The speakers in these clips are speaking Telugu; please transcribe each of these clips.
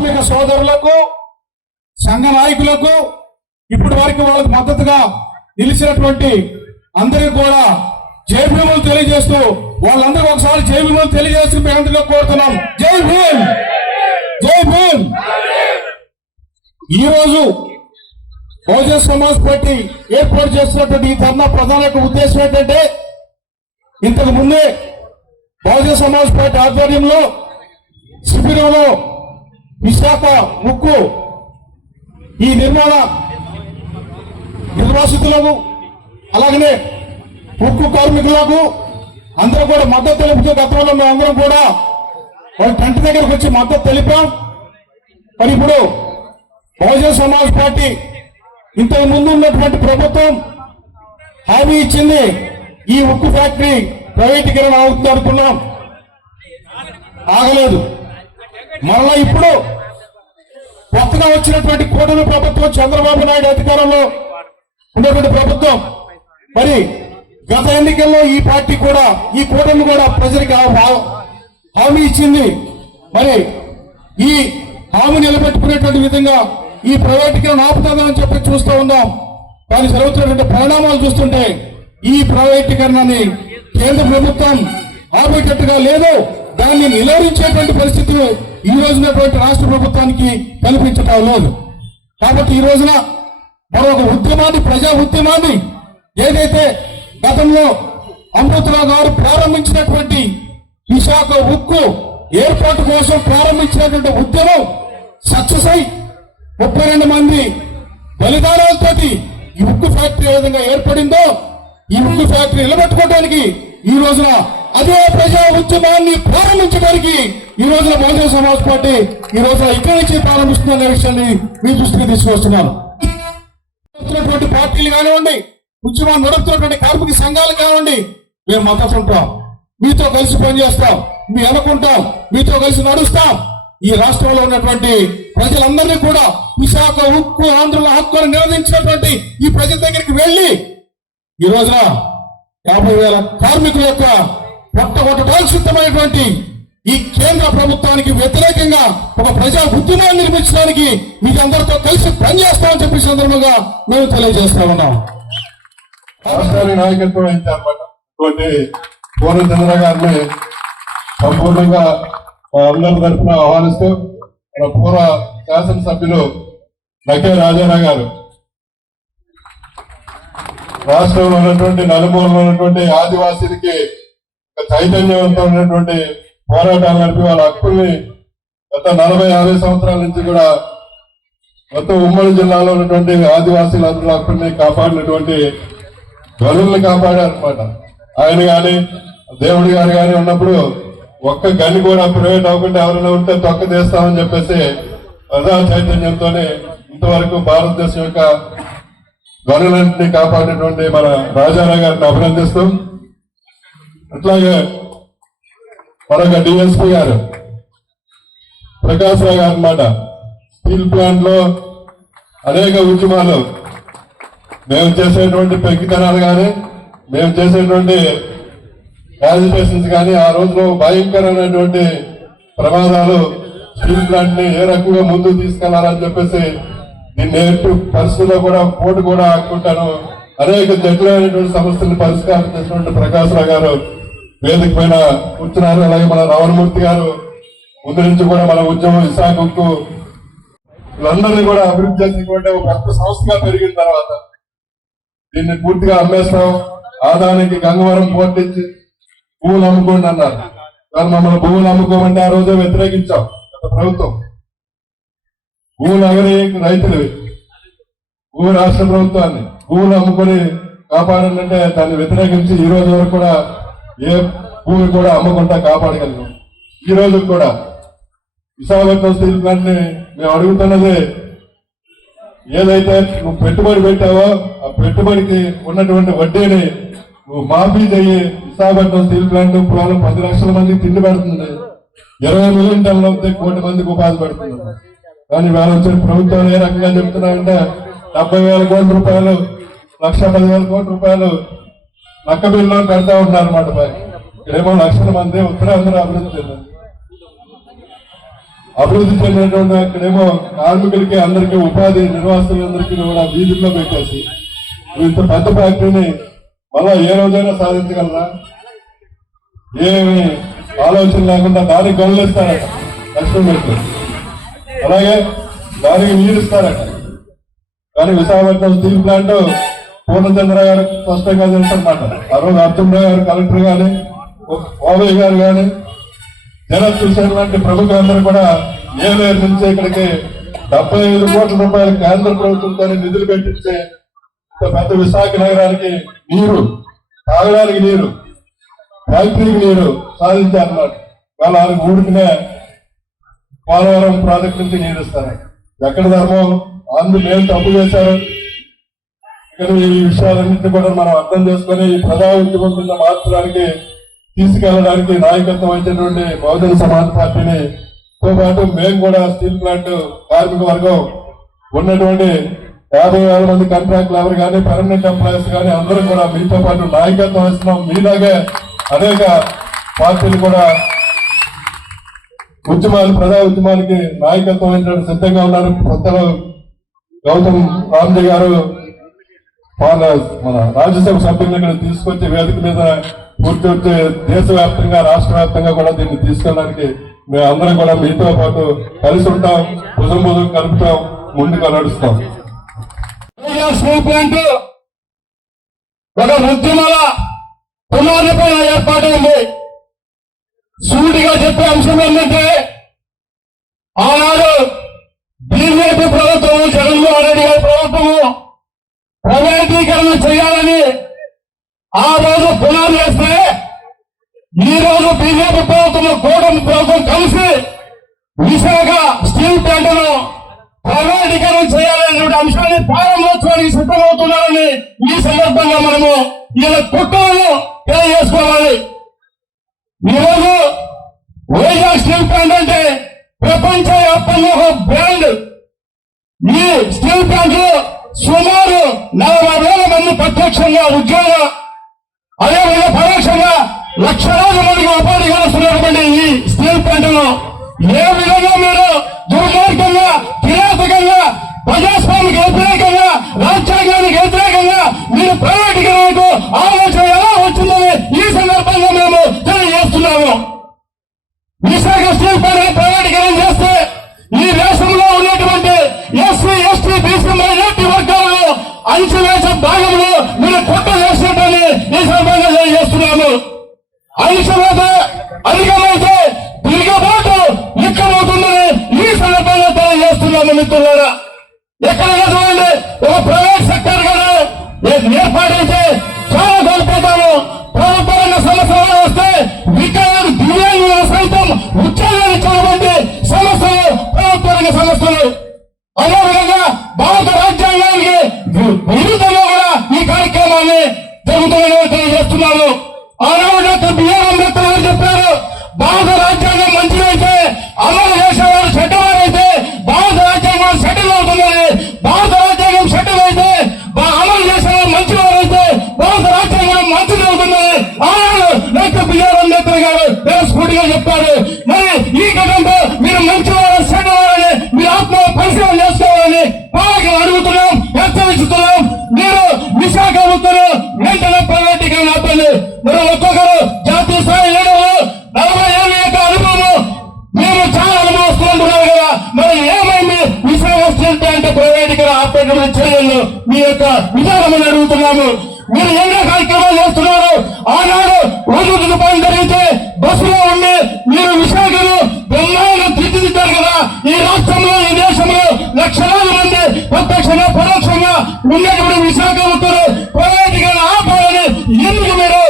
కార్మిక సోదరులకు సంఘ నాయకులకు ఇప్పటి వరకు వాళ్ళకు మద్దతుగా నిలిచినటువంటి అందరికీ కూడా జై భీములు తెలియజేస్తూ వాళ్ళందరూ ఒకసారి జై భీములు తెలియజేస్తూ మేము అందరిలో కోరుతున్నాం. జై భీమ్, జై భీమ్. ఈ రోజు బహుజన్ సమాజ్ పార్టీ ఏర్పాటు చేస్తున్నటువంటి ఈ ధర్నా ప్రధాన ఉద్దేశం ఏంటంటే, ఇంతకు ముందే బహుజన్ సమాజ్ పార్టీ ఆధ్వర్యంలో శిబిరంలో విశాఖ ఉక్కు ఈ నిర్వాసితులకు అలాగనే ఉక్కు కార్మికులకు అందరూ కూడా మద్దతు తెలుపుతూ గతంలో మేము అందరం కూడా వాళ్ళ టెంట్ దగ్గరకు వచ్చి మద్దతు తెలిపాం. మరి ఇప్పుడు బహుజన్ సమాజ్ పార్టీ ఇంతకు ముందు ఉన్నటువంటి ప్రభుత్వం హామీ ఇచ్చింది, ఈ ఉక్కు ఫ్యాక్టరీ ప్రైవేటీకరణ అవుతుంది అనుకున్నాం, ఆగలేదు. మరలా ఇప్పుడు కొత్తగా వచ్చినటువంటి కూటమి ప్రభుత్వం, చంద్రబాబు నాయుడు అధికారంలో ఉన్నటువంటి ప్రభుత్వం, మరి గత ఎన్నికల్లో ఈ పార్టీ కూడా ఈ కూటమి కూడా ప్రజలకు హామీ ఇచ్చింది. మరి ఈ హామీ నిలబెట్టుకునేటువంటి విధంగా ఈ ప్రైవేటీకరణ ఆపుతుందని చెప్పి చూస్తూ ఉన్నాం. కానీ జరుగుతున్నటువంటి పరిణామాలు చూస్తుంటే ఈ ప్రైవేటీకరణని కేంద్ర ప్రభుత్వం ఆపేటట్టుగా లేదు, దాన్ని నిరోధించేటువంటి పరిస్థితి ఈ రోజునటువంటి రాష్ట్ర ప్రభుత్వానికి కల్పించటం లేదు. కాబట్టి ఈ రోజున మరొక ఉద్యమాన్ని, ప్రజా ఉద్యమాన్ని, ఏదైతే గతంలో అమృతరావు గారు ప్రారంభించినటువంటి విశాఖ ఉక్కు ఏర్పాటు కోసం ప్రారంభించినటువంటి ఉద్యమం సక్సెస్ అయి 32 మంది బలిదానాలతో ఈ ఉక్కు ఫ్యాక్టరీ ఏ విధంగా ఏర్పడిందో, ఈ ఉక్కు ఫ్యాక్టరీ నిలబెట్టుకోవడానికి ఈ రోజున అదే ప్రజా ఉద్యమాన్ని ప్రారంభించడానికి ఈ రోజున బహుజన్ సమాజ్ పార్టీ ఈ రోజున ఇక్కడి నుంచి ప్రారంభిస్తున్న విషయాన్ని మీ దృష్టికి తీసుకొస్తున్నాను. పార్టీలు కానివ్వండి, ఉద్యమాన్ని నడుపుతున్నటువంటి కార్మిక సంఘాలు కానివ్వండి, మేము మద్దతు ఉంటాం, మీతో కలిసి పనిచేస్తాం, మీ అనుకుంటాం, మీతో కలిసి నడుస్తాం. ఈ రాష్ట్రంలో ఉన్నటువంటి ప్రజలందరినీ కూడా విశాఖ ఉక్కు ఆంధ్రుల హక్కును నిరోధించినటువంటి ఈ ప్రజల దగ్గరికి వెళ్లి ఈ రోజున 50,000 కార్మికుల యొక్క పొట్టగొట్టడానికి సిద్ధమైనటువంటి ఈ కేంద్ర ప్రభుత్వానికి వ్యతిరేకంగా ఒక ప్రజా ఉద్యమాన్ని నిర్మించడానికి మీకు అందరితో కలిసి పనిచేస్తామని చెప్పి సందర్భంగా మేము తెలియజేస్తా ఉన్నాం. రాష్ట్రానికి నాయకత్వం వహించారన్నమాట. అటువంటి పూర్వ చంద్ర గారిని సంపూర్ణంగా అందరి తరఫున ఆహ్వానిస్తూ మన పూర్వ శాసనసభ్యులు నకే రాజారావు గారు రాష్ట్రంలో ఉన్నటువంటి నలుమూలలో ఉన్నటువంటి ఆదివాసీలకి చైతన్యవంతమైనటువంటి పోరాటాలు నడిపి వాళ్ళ హక్కుల్ని గత 40-50 సంవత్సరాల నుంచి కూడా మొత్తం ఉమ్మడి జిల్లాలో ఉన్నటువంటి ఆదివాసీల హక్కుల్ని కాపాడినటువంటి గనుల్ని కాపాడారనమాట. ఆయన గాని దేవుడి గారు గాని ఉన్నప్పుడు ఒక్క గని కూడా ప్రైవేట్ అవ్వకుండా ఎవరైనా ఉంటే తొక్క తీస్తామని చెప్పేసి ప్రజా చైతన్యంతోనే ఇంతవరకు భారతదేశం యొక్క గనులన్నింటినీ కాపాడినటువంటి మన రాజారావు గారిని అభినందిస్తూ, అట్లాగే మరొక డిఎస్పీ గారు ప్రకాశ్ రావు గారు అన్నమాట. స్టీల్ ప్లాంట్ లో అనేక ఉద్యమాలు మేము చేసేటువంటి పెంకితనాలు కానీ, మేము చేసేటువంటి యాజిటేషన్స్ కానీ, ఆ రోజులో భయంకరమైనటువంటి ప్రమాదాలు, స్టీల్ ప్లాంట్ ని ఏ రకంగా ముందుకు తీసుకెళ్లాలని చెప్పేసి దీన్ని నేర్పు పరిస్థితుల్లో కూడా పోటు కూడా ఆకుంటాను అనేక జటిలమైనటువంటి సమస్యలను పరిష్కారం చేసినటువంటి ప్రకాశ్ రావు గారు వేదిక పైన కూర్చున్నారు. అలాగే మన రావణమూర్తి గారు ముందు నుంచి కూడా మన ఉద్యమం విశాఖకు వీళ్ళందరినీ కూడా అభివృద్ధి చేసినటువంటి ఒక పెద్ద సంస్థగా పెరిగిన తర్వాత దీన్ని పూర్తిగా అమ్మేస్తాం, ఆదాయానికి గంగవరం పోర్టు ఇచ్చి భూములు అమ్ముకోండి అన్నారు. కానీ మమ్మల్ని భూములు అమ్ముకోమంటే ఆ రోజే వ్యతిరేకించాం గత ప్రభుత్వం. భూములు ఎవరి రైతులు, భూ రాష్ట్ర ప్రభుత్వాన్ని భూములు అమ్ముకొని కాపాడాలంటే దాన్ని వ్యతిరేకించి ఈ రోజు వరకు కూడా ఏ భూమి కూడా అమ్మకుండా కాపాడగలిగాం. ఈ రోజు కూడా విశాఖపట్నం స్టీల్ ప్లాంట్ ని మేము అడుగుతున్నది, ఏదైతే నువ్వు పెట్టుబడి పెట్టావో ఆ పెట్టుబడికి ఉన్నటువంటి వడ్డీని నువ్వు మాఫీ చెయ్యి. విశాఖపట్నం స్టీల్ ప్లాంట్ కేవలం 10 లక్షల మందికి తిండి పెడుతుంది, 20 మిలియన్ టన్నులు అవుతే 1 కోటి మందికి ఉపాధి పెడుతుంది. కానీ వేళ వచ్చిన ప్రభుత్వాలు ఏ రకంగా చెప్తున్నారంటే 70,000 కోట్ల రూపాయలు, 1,10,000 కోట్ల రూపాయలు లక్క బిల్లో పెడతా ఉన్నారు అన్నమాట. ఇక్కడేమో లక్షల మంది ఉత్తరాంధ్ర అభివృద్ధి చెందింది. అభివృద్ధి చెందినటువంటి అక్కడేమో కార్మికులకి అందరికీ ఉపాధి నిర్వాసితులందరికీ కూడా వీధుల్లో పెట్టేసి ఇంత పెద్ద ఫ్యాక్టరీని మళ్ళా ఏ రోజైనా సాధించగలరా? ఏమి ఆలోచన లేకుండా దానికి గనులు ఇస్తారట కష్టం. అలాగే దానికి నీరు ఇస్తారట. కానీ విశాఖపట్నం స్టీల్ ప్లాంట్ పూర్ణచంద్ర గారు స్పష్టంగా తెలుసన్నమాట. ఆ రోజు అర్జునరావు గారు కలెక్టర్ గాని, ఓవయ్య గారు గాని, జనసేన లాంటి ప్రభుత్వాలందరూ కూడా ఏలేరు నుంచి ఇక్కడికి 75 కోట్ల రూపాయలు కేంద్ర ప్రభుత్వంతో నిధులు పెట్టించే పెద్ద విశాఖ నగరానికి నీరు, తాగడానికి నీరు, ఫ్యాక్టరీకి నీరు సాధించారన్నమాట. వాళ్ళ ఊరికినే పోలవరం ప్రాజెక్టు నుంచి నీరు ఇస్తారు. ఎక్కడ ధర్మం? అందుకు ఏం తప్పు చేశారు? ఇక్కడ ఈ విషయాలన్నింటినీ కూడా మనం అర్థం చేసుకుని ఈ ప్రజా ఉద్యమం కింద మార్చడానికి తీసుకెళ్లడానికి నాయకత్వం వహించినటువంటి బహుజన సమాజ్ పార్టీని తో పాటు మేము కూడా స్టీల్ ప్లాంట్ కార్మిక వర్గం ఉన్నటువంటి 50,000 మంది కాంట్రాక్ట్ లేబర్ కానీ, పర్మనెంట్ ఎంప్లాయీస్ కానీ అందరం కూడా మీతో పాటు నాయకత్వం వహిస్తున్నాం. మీలాగే అనేక పార్టీలు కూడా ఉద్యమాలు, ప్రజా ఉద్యమానికి నాయకత్వం వహించడానికి సిద్ధంగా ఉన్నారు. కొత్తలో గౌతమ్ రామ్జీ గారు మన రాజ్యసభ సభ్యులను ఇక్కడ తీసుకొచ్చి వేదిక మీద పూర్తి దేశవ్యాప్తంగా, రాష్ట్ర వ్యాప్తంగా కూడా దీన్ని తీసుకెళ్ళడానికి మేము అందరం కూడా మీతో పాటు కలిసి ఉంటాం, భుజం భుజం కలుపుతాం, ముందుగా నడుస్తాం. స్టీల్ ప్లాంట్ ఒక ఉద్యమాల పునాదిపైన ఏర్పాటైంది. సూటిగా చెప్పే అంశం ఏంటంటే ఆనాడు బీజేపీ ప్రభుత్వము, జగన్మోహన్ రెడ్డి గారి ప్రభుత్వము ప్రైవేటీకరణ చేయాలని ఆ రోజు పునాది వేస్తే ఈ రోజు బీజేపీ ప్రభుత్వం, కూటమి ప్రభుత్వం కలిసి విశాఖ స్టీల్ ప్లాంట్ను ప్రైవేటీకరణ చేయాలనేటువంటి అంశాన్ని ప్రారంభోత్సవానికి సిద్ధమవుతున్నారని ఈ సందర్భంగా మనము ఇలా కుట్రలను తెలియజేసుకోవాలి. ఈరోజు వైజాగ్ స్టీల్ ప్లాంట్ అంటే ప్రపంచ వ్యాప్తంగా ఒక బ్రాండ్. ఈ స్టీల్ ప్లాంట్ లో సుమారు 40,000 మంది ప్రత్యక్షంగా ఉద్యోగ, అదేవిధంగా పరోక్షంగా లక్షలాది మందికి ఉపాధి కలుస్తున్నటువంటి ఈ స్టీల్ ప్లాంట్ లో ఏ విధంగా మీరు దుర్మార్గంగా, కిరాతకంగా, ప్రజాస్వామికి వ్యతిరేకంగా, రాజ్యాంగానికి వ్యతిరేకంగా మీరు ప్రైవేటీకరణకు ఆలోచన ఎలా వచ్చిందని ఈ సందర్భంగా మేము తెలియజేస్తున్నాము. విశాఖ స్టీల్ ప్లాంట్ ప్రైవేటీకరణ చేస్తే ఈ దేశంలో ఉన్నటువంటి ఎస్సీ, ఎస్టీ, బీసీ, మైనార్టీ వర్గాలను అంచవేసే భాగంలో మీరు కుట్ర చేసినట్టని ఈ సందర్భంగా తెలియజేస్తున్నాము. అంచవేత అధికమైతే తిరిగిబాటు ఎక్కువవుతుందని ఈ సందర్భంగా తెలియజేస్తున్నాము. మిత్రులారా, ఎక్కడైనా చూడండి, ఒక ప్రైవేట్ సెక్టర్ గారు ఏర్పాటైతే చాలా కోల్పోతాము. ప్రభుత్వ రంగ సంస్థలు వస్తే వికలాంగులు, దివ్యాంగులు సైతం ఉద్యోగాలు ఇచ్చినటువంటి సంస్థలు ప్రభుత్వ రంగ సంస్థలు. అదేవిధంగా భారత రాజ్యాంగానికి విరుద్ధంగా కూడా ఈ కార్యక్రమాన్ని జరుగుతుందని తెలియజేస్తున్నాము. ఆనాడు డాక్టర్ బిఆర్ అంబేద్కర్ గారు చెప్పారు, భారత రాజ్యాంగం మంచిదైతే, అమలు చేసేవారు చెడ్డవారైతే భారత రాజ్యాంగం సెటిల్ అవుతుందని, భారత రాజ్యాంగం సెటిల్ అయితే అమలు చేసేవారు మంచివారైతే భారత రాజ్యాంగం మంచిది అవుతుందని ఆనాడు డాక్టర్ బిఆర్ అంబేద్కర్ గారు స్ఫూర్తిగా చెప్పారు. మరి ఈ ఘటనతో మీరు మంచివారు, చెడ్డవారని మీరు ఆత్మ పరిశీలన చేసుకోవాలని పాలకులు అడుగుతున్నాం, హెచ్చరిస్తున్నాం. మీరు విశాఖ ఉత్తరు వెంటనే ప్రైవేటీకరణ ఆపండి. మరి ఒక్కొక్కరు జాతీయ స్థాయి లీడర్లు 40 ఏళ్ళ యొక్క అనుభవం, మీరు చాలా అనుభవిస్తున్నారు కదా, మరి ఏమైంది విశాఖ స్టీల్ ప్లాంట్ ప్రైవేటీకరణ ఆపేటువంటి చర్యలు మీ యొక్క విధానమని అడుగుతున్నాము. మీరు ఎన్నో కార్యక్రమాలు చేస్తున్నారు. ఆనాడు రోజు రూపాయలు జరిగితే బస్సులో ఉండి మీరు విశాఖను బ్రహ్మాండంగా తీర్చిదిద్దారు కదా. ఈ రాష్ట్రంలో, ఈ దేశంలో లక్షలాది మంది ప్రత్యక్షంగా, పరోక్షంగా ఉన్నటువంటి విశాఖ ఉత్తరు ప్రైవేటీకరణ ఆపాలని ఎందుకు మీరు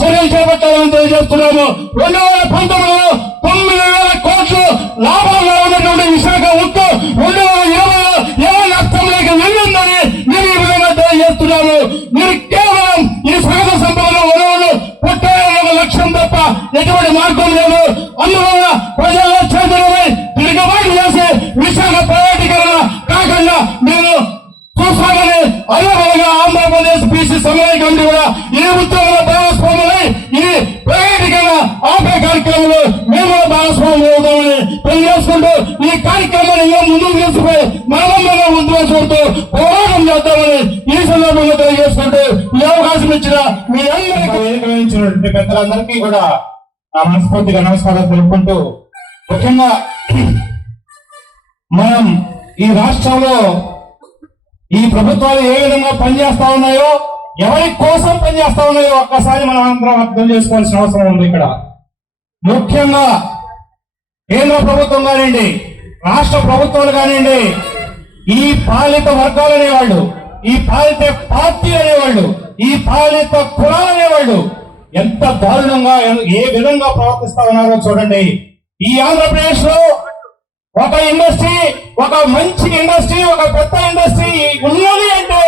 చర్యలు చేపట్టాలని తెలియజేస్తున్నాము. 2019లో 9,000 కోట్లు లాభాల్లో ఉన్నటువంటి విశాఖ ఉత్తు 2020లో ఏ నష్టంలోకి వెళ్ళిందని మేము ఈ విధంగా తెలియజేస్తున్నాము. మీరు కేవలం ఈ సహజ సంపదలో వనరులు పుట్టాలనే ఒక లక్ష్యం తప్ప ఎటువంటి మార్గం లేదు. అందువల్ల ప్రజల్లో చైతన్యమై తిరుగుబాటు చేసి విశాఖ ప్రైవేటీకరణ కాకుండా మేము చూస్తామని, అదేవిధంగా ఆంధ్రప్రదేశ్ బీసీ సమన్వయ కమిటీ కూడా ఈ ఉద్యోగంలో భాగస్వాములై ఈ ప్రైవేటీకరణ ఆపే కార్యక్రమంలో మేము భాగస్వాములు అవుతామని తెలియజేసుకుంటూ ఈ కార్యక్రమాన్ని ఇంకా ముందుకు తీసుకుపోయి మనం ఉద్దేశంతో పోరాటం చేద్దామని ఈ సందర్భంగా తెలియజేసుకుంటూ ఈ అవకాశం ఇచ్చిన మీ అందరికీ పెద్దలందరికీ కూడా నా మనస్ఫూర్తిగా నమస్కారాలు తెలుపుకుంటూ ముఖ్యంగా మనం ఈ రాష్ట్రంలో ఈ ప్రభుత్వాలు ఏ విధంగా పనిచేస్తా ఉన్నాయో, ఎవరి కోసం పనిచేస్తా ఉన్నాయో ఒక్కసారి మనం అందరం అర్థం చేసుకోవాల్సిన అవసరం ఉంది. ఇక్కడ ముఖ్యంగా కేంద్ర ప్రభుత్వం కానివ్వండి, రాష్ట్ర ప్రభుత్వాలు కానివ్వండి, ఈ పాలిత వర్గాలు అనేవాళ్ళు, ఈ పాలిత పార్టీ అనేవాళ్ళు, ఈ పాలిత కులాలు అనేవాళ్ళు ఎంత దారుణంగా ఏ విధంగా ప్రవర్తిస్తా ఉన్నారో చూడండి. ఈ ఆంధ్రప్రదేశ్ లో ఒక ఇండస్ట్రీ, ఒక మంచి ఇండస్ట్రీ, ఒక పెద్ద ఇండస్ట్రీ ఉన్నది అంటే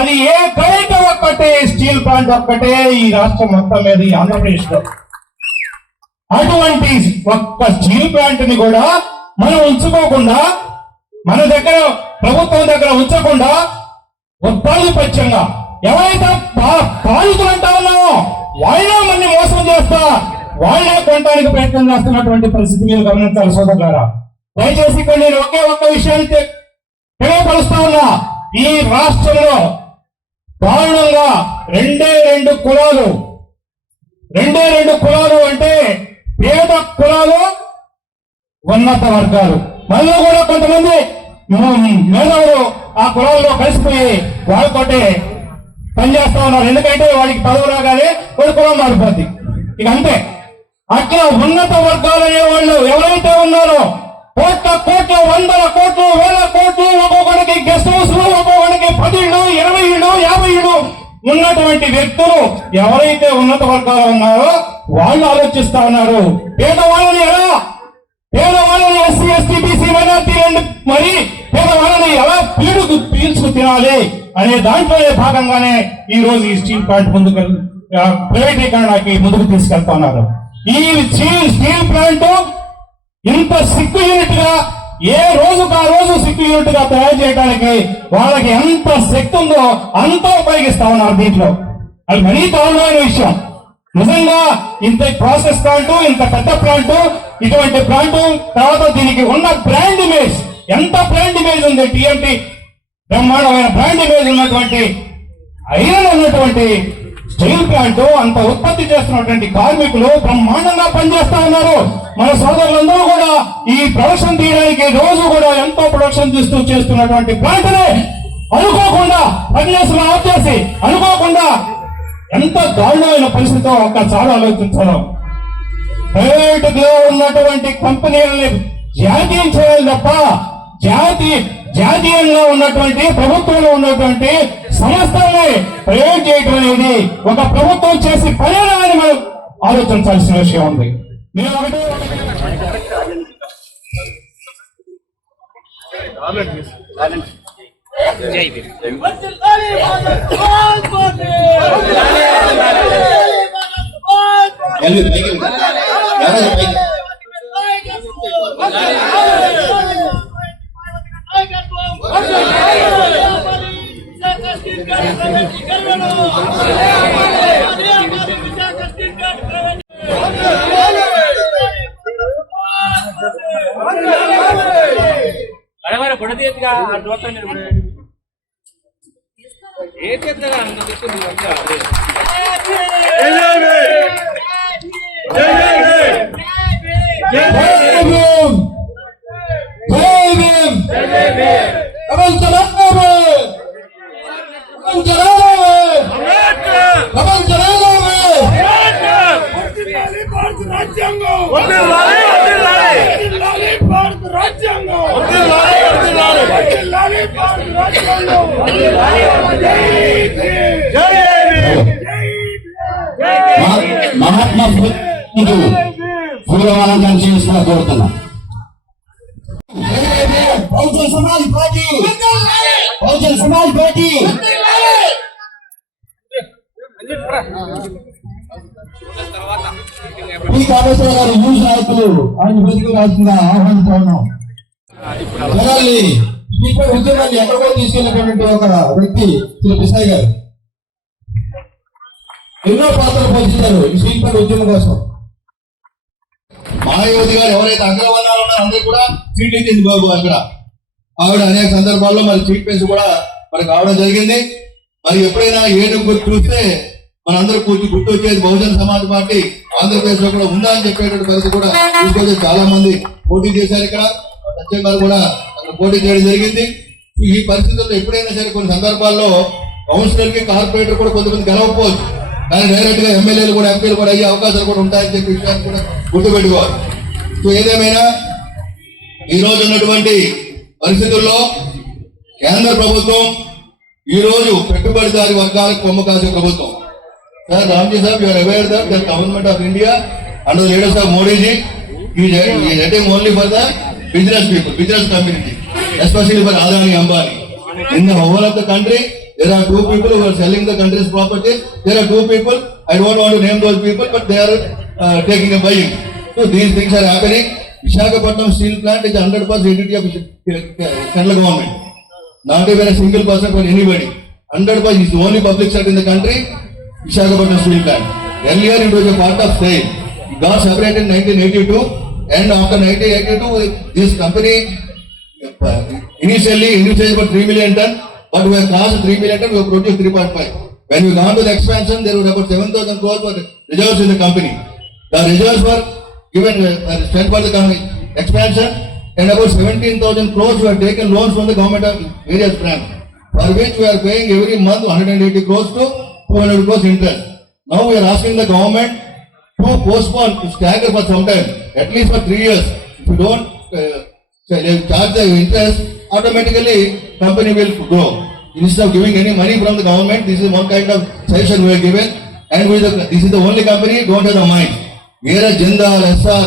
అది ఏకైక ఒక్కటే స్టీల్ ప్లాంట్ ఒక్కటే ఈ రాష్ట్రం మొత్తం మీద ఈ ఆంధ్రప్రదేశ్ లో. అటువంటి ఒక్క స్టీల్ ప్లాంట్ ని కూడా మనం ఉంచుకోకుండా, మన దగ్గర ప్రభుత్వం దగ్గర ఉంచకుండా ఉత్పాదపత్యంగా ఎవరైతే పాలితులు అంటా ఉన్నామో వాళ్ళే మనని మోసం చేస్తా, వాళ్ళే కొనడానికి ప్రయత్నం చేస్తున్నటువంటి పరిస్థితి మీరు గమనించాలి సోదరులారా. దయచేసి ఇక్కడ నేను ఒక్క విషయాన్ని తెలియపరుస్తా ఉన్నా. ఈ రాష్ట్రంలో దారుణంగా రెండు కులాలు అంటే పేద కులాలు, ఉన్నత వర్గాలు, మళ్ళీ కూడా కొంతమంది మేధావులు ఆ కులాల్లో కలిసిపోయి వాళ్ళతోటే పనిచేస్తా ఉన్నారు. ఎందుకంటే వాడికి పదవి రాగానే కొన్ని కులం మారిపోద్ది, ఇక అంతే. అట్లా ఉన్నత వర్గాలు అనేవాళ్ళు ఎవరైతే ఉన్నారో కోట్ల వందల కోట్లు, వేల కోట్లు, ఒక్కొక్కడికి గెస్ట్ హౌస్ లో, ఒక్కొక్కడికి 10 ఇళ్ళు, 20 ఇళ్ళు, 50 ఇళ్ళు ఉన్నటువంటి వ్యక్తులు ఎవరైతే ఉన్నత వర్గాలు ఉన్నారో వాళ్ళు ఆలోచిస్తా ఉన్నారు. పేదవాళ్ళని ఎస్సీ ఎస్టీ బీసీ మైనార్టీ మరి పేదవాళ్ళని ఎలా పీల్చుకు తినాలి అనే దాంట్లోనే భాగంగానే ఈ రోజు ఈ స్టీల్ ప్లాంట్ ముందుకు ప్రైవేటీకరణకి ముందుకు తీసుకెళ్తున్నారు. ఈ స్టీల్ ప్లాంట్ ఇంత సిగ్గు యూనిట్ గా ఏ రోజుకు ఆ రోజు సిగ్గు యూనిట్ గా తయారు చేయడానికి వాళ్ళకి ఎంత శక్తి ఉందో అంత ఉపయోగిస్తా ఉన్నారు దీంట్లో. అది మరీ దారుణమైన విషయం. నిజంగా ఇంత ప్రాసెస్ ప్లాంట్, ఇంత పెద్ద ప్లాంట్, ఇటువంటి ప్లాంట్ తర్వాత దీనికి ఉన్న బ్రాండ్ ఇమేజ్, ఎంత బ్రాండ్ ఇమేజ్ ఉంది, టీఎంటీ బ్రహ్మాండమైన బ్రాండ్ ఇమేజ్ ఉన్నటువంటి ఐరన్ ఉన్నటువంటి స్టీల్ ప్లాంట్, అంత ఉత్పత్తి చేస్తున్నటువంటి కార్మికులు బ్రహ్మాండంగా పనిచేస్తా ఉన్నారు. మన సోదరులందరూ కూడా ఈ ప్రొడక్షన్ తీయడానికి రోజు కూడా ఎంతో ప్రొడక్షన్ చేస్తున్నటువంటి ప్లాంట్ ని అనుకోకుండా పనిచేస్తున్న ఆఫ్ చేసి అనుకోకుండా ఎంత దారుణమైన పరిస్థితితో ఒక్కసారి ఆలోచించడం. ప్రైవేట్ లో ఉన్నటువంటి కంపెనీలని జాతీయం చేయాలి తప్ప జాతీయంగా ఉన్నటువంటి ప్రభుత్వంలో ఉన్నటువంటి సంస్థల్ని ప్రైవేట్ చేయడం అనేది ఒక ప్రభుత్వం చేసి పనేనా అని మనం ఆలోచించాల్సిన విషయం ఉంది. నేను ఒకటి బుడదీతగా ఏ చేద్దా మహాత్మా పూలవాలంగా చేస్తున్నా కోరుతున్నా. బహుజన్ సమాజ్ పార్టీ పి కామేశ్వర గారు యూజ్ నాయకులు ఆయన వేదిక రాసిందా ఆహ్వానిస్తా ఉన్నాం. స్పీకర్ ఉద్యమాన్ని ఎక్కడికో తీసుకెళ్ళినటువంటి ఒక వ్యక్తి శ్రీ పిసాయి గారు ఎన్నో పాత్రలు పోషించారు ఈ స్పీకర్ ఉద్యమం కోసం. మాయావతి గారు ఎవరైతే అగ్రవర్ణాలు ఉన్నారో అందరూ కూడా సీట్ ఇచ్చింది బాబు అక్కడ. ఆవిడ అనేక సందర్భాల్లో మరి చీఫ్ మినిస్టర్ కూడా మరి కావడం జరిగింది. మరి ఎప్పుడైనా ఏనుగు గుర్తు చూస్తే మనందరూ గుర్తు వచ్చేది బహుజన సమాజ్ పార్టీ ఆంధ్రప్రదేశ్ లో కూడా ఉందా అని చెప్పేటువంటి పరిస్థితి కూడా తీసుకొచ్చి చాలా మంది పోటీ చేశారు. ఇక్కడ సత్యం గారు కూడా అక్కడ పోటీ చేయడం జరిగింది. ఈ పరిస్థితుల్లో ఎప్పుడైనా సరే కొన్ని సందర్భాల్లో కౌన్సిలర్ కి కార్పొరేటర్ కూడా కొంతమంది గెలవకపోవచ్చు, కానీ డైరెక్ట్ గా ఎమ్మెల్యేలు కూడా ఎంపీలు కూడా అయ్యే అవకాశాలు కూడా ఉంటాయని చెప్పి విషయాన్ని కూడా గుర్తుపెట్టుకోవాలి. సో ఏదేమైనా ఈ రోజు ఉన్నటువంటి పరిస్థితుల్లో కేంద్ర ప్రభుత్వం ఈ రోజు పెట్టుబడిదారి వర్గాలకు కొమ్ము కాసే ప్రభుత్వం. Sir Ramji Saab, you're aware that the government of India under the leaders of Modiji is heading only for the business people, business community, especially for Adani Ambani. In the whole of the country, there are two people who are selling the country's properties. There are two people, I don't want to name those people, but they are taking a buying. So these things are happening. Visakhapatnam steel plant is 100% entity of central government. Not even a single person for anybody. 100% is the only public sector in the country, Visakhapatnam steel plant. Earlier it was a part of SAIL. It got separated in 1982, and after 1982, this company initially initiated for 3 million ton, but we have crossed 3 million ton, we have produced 3.5. When we gone to the expansion, there were about 7,000 crores for reserves in the company. The reserves were given spent for the expansion, and about 17,000 crores were taken loans from the government of various branches, for which we are paying every month 180 crores to 200 crores interest. Now we are asking the government to postpone, to stagger for some time, at least for 3 years. If you don't charge the interest, automatically company will grow. Instead of giving any money from the government, this is one kind of suggestion we are given, and this is the only company don't have the mind. Whereas Jindal, SR,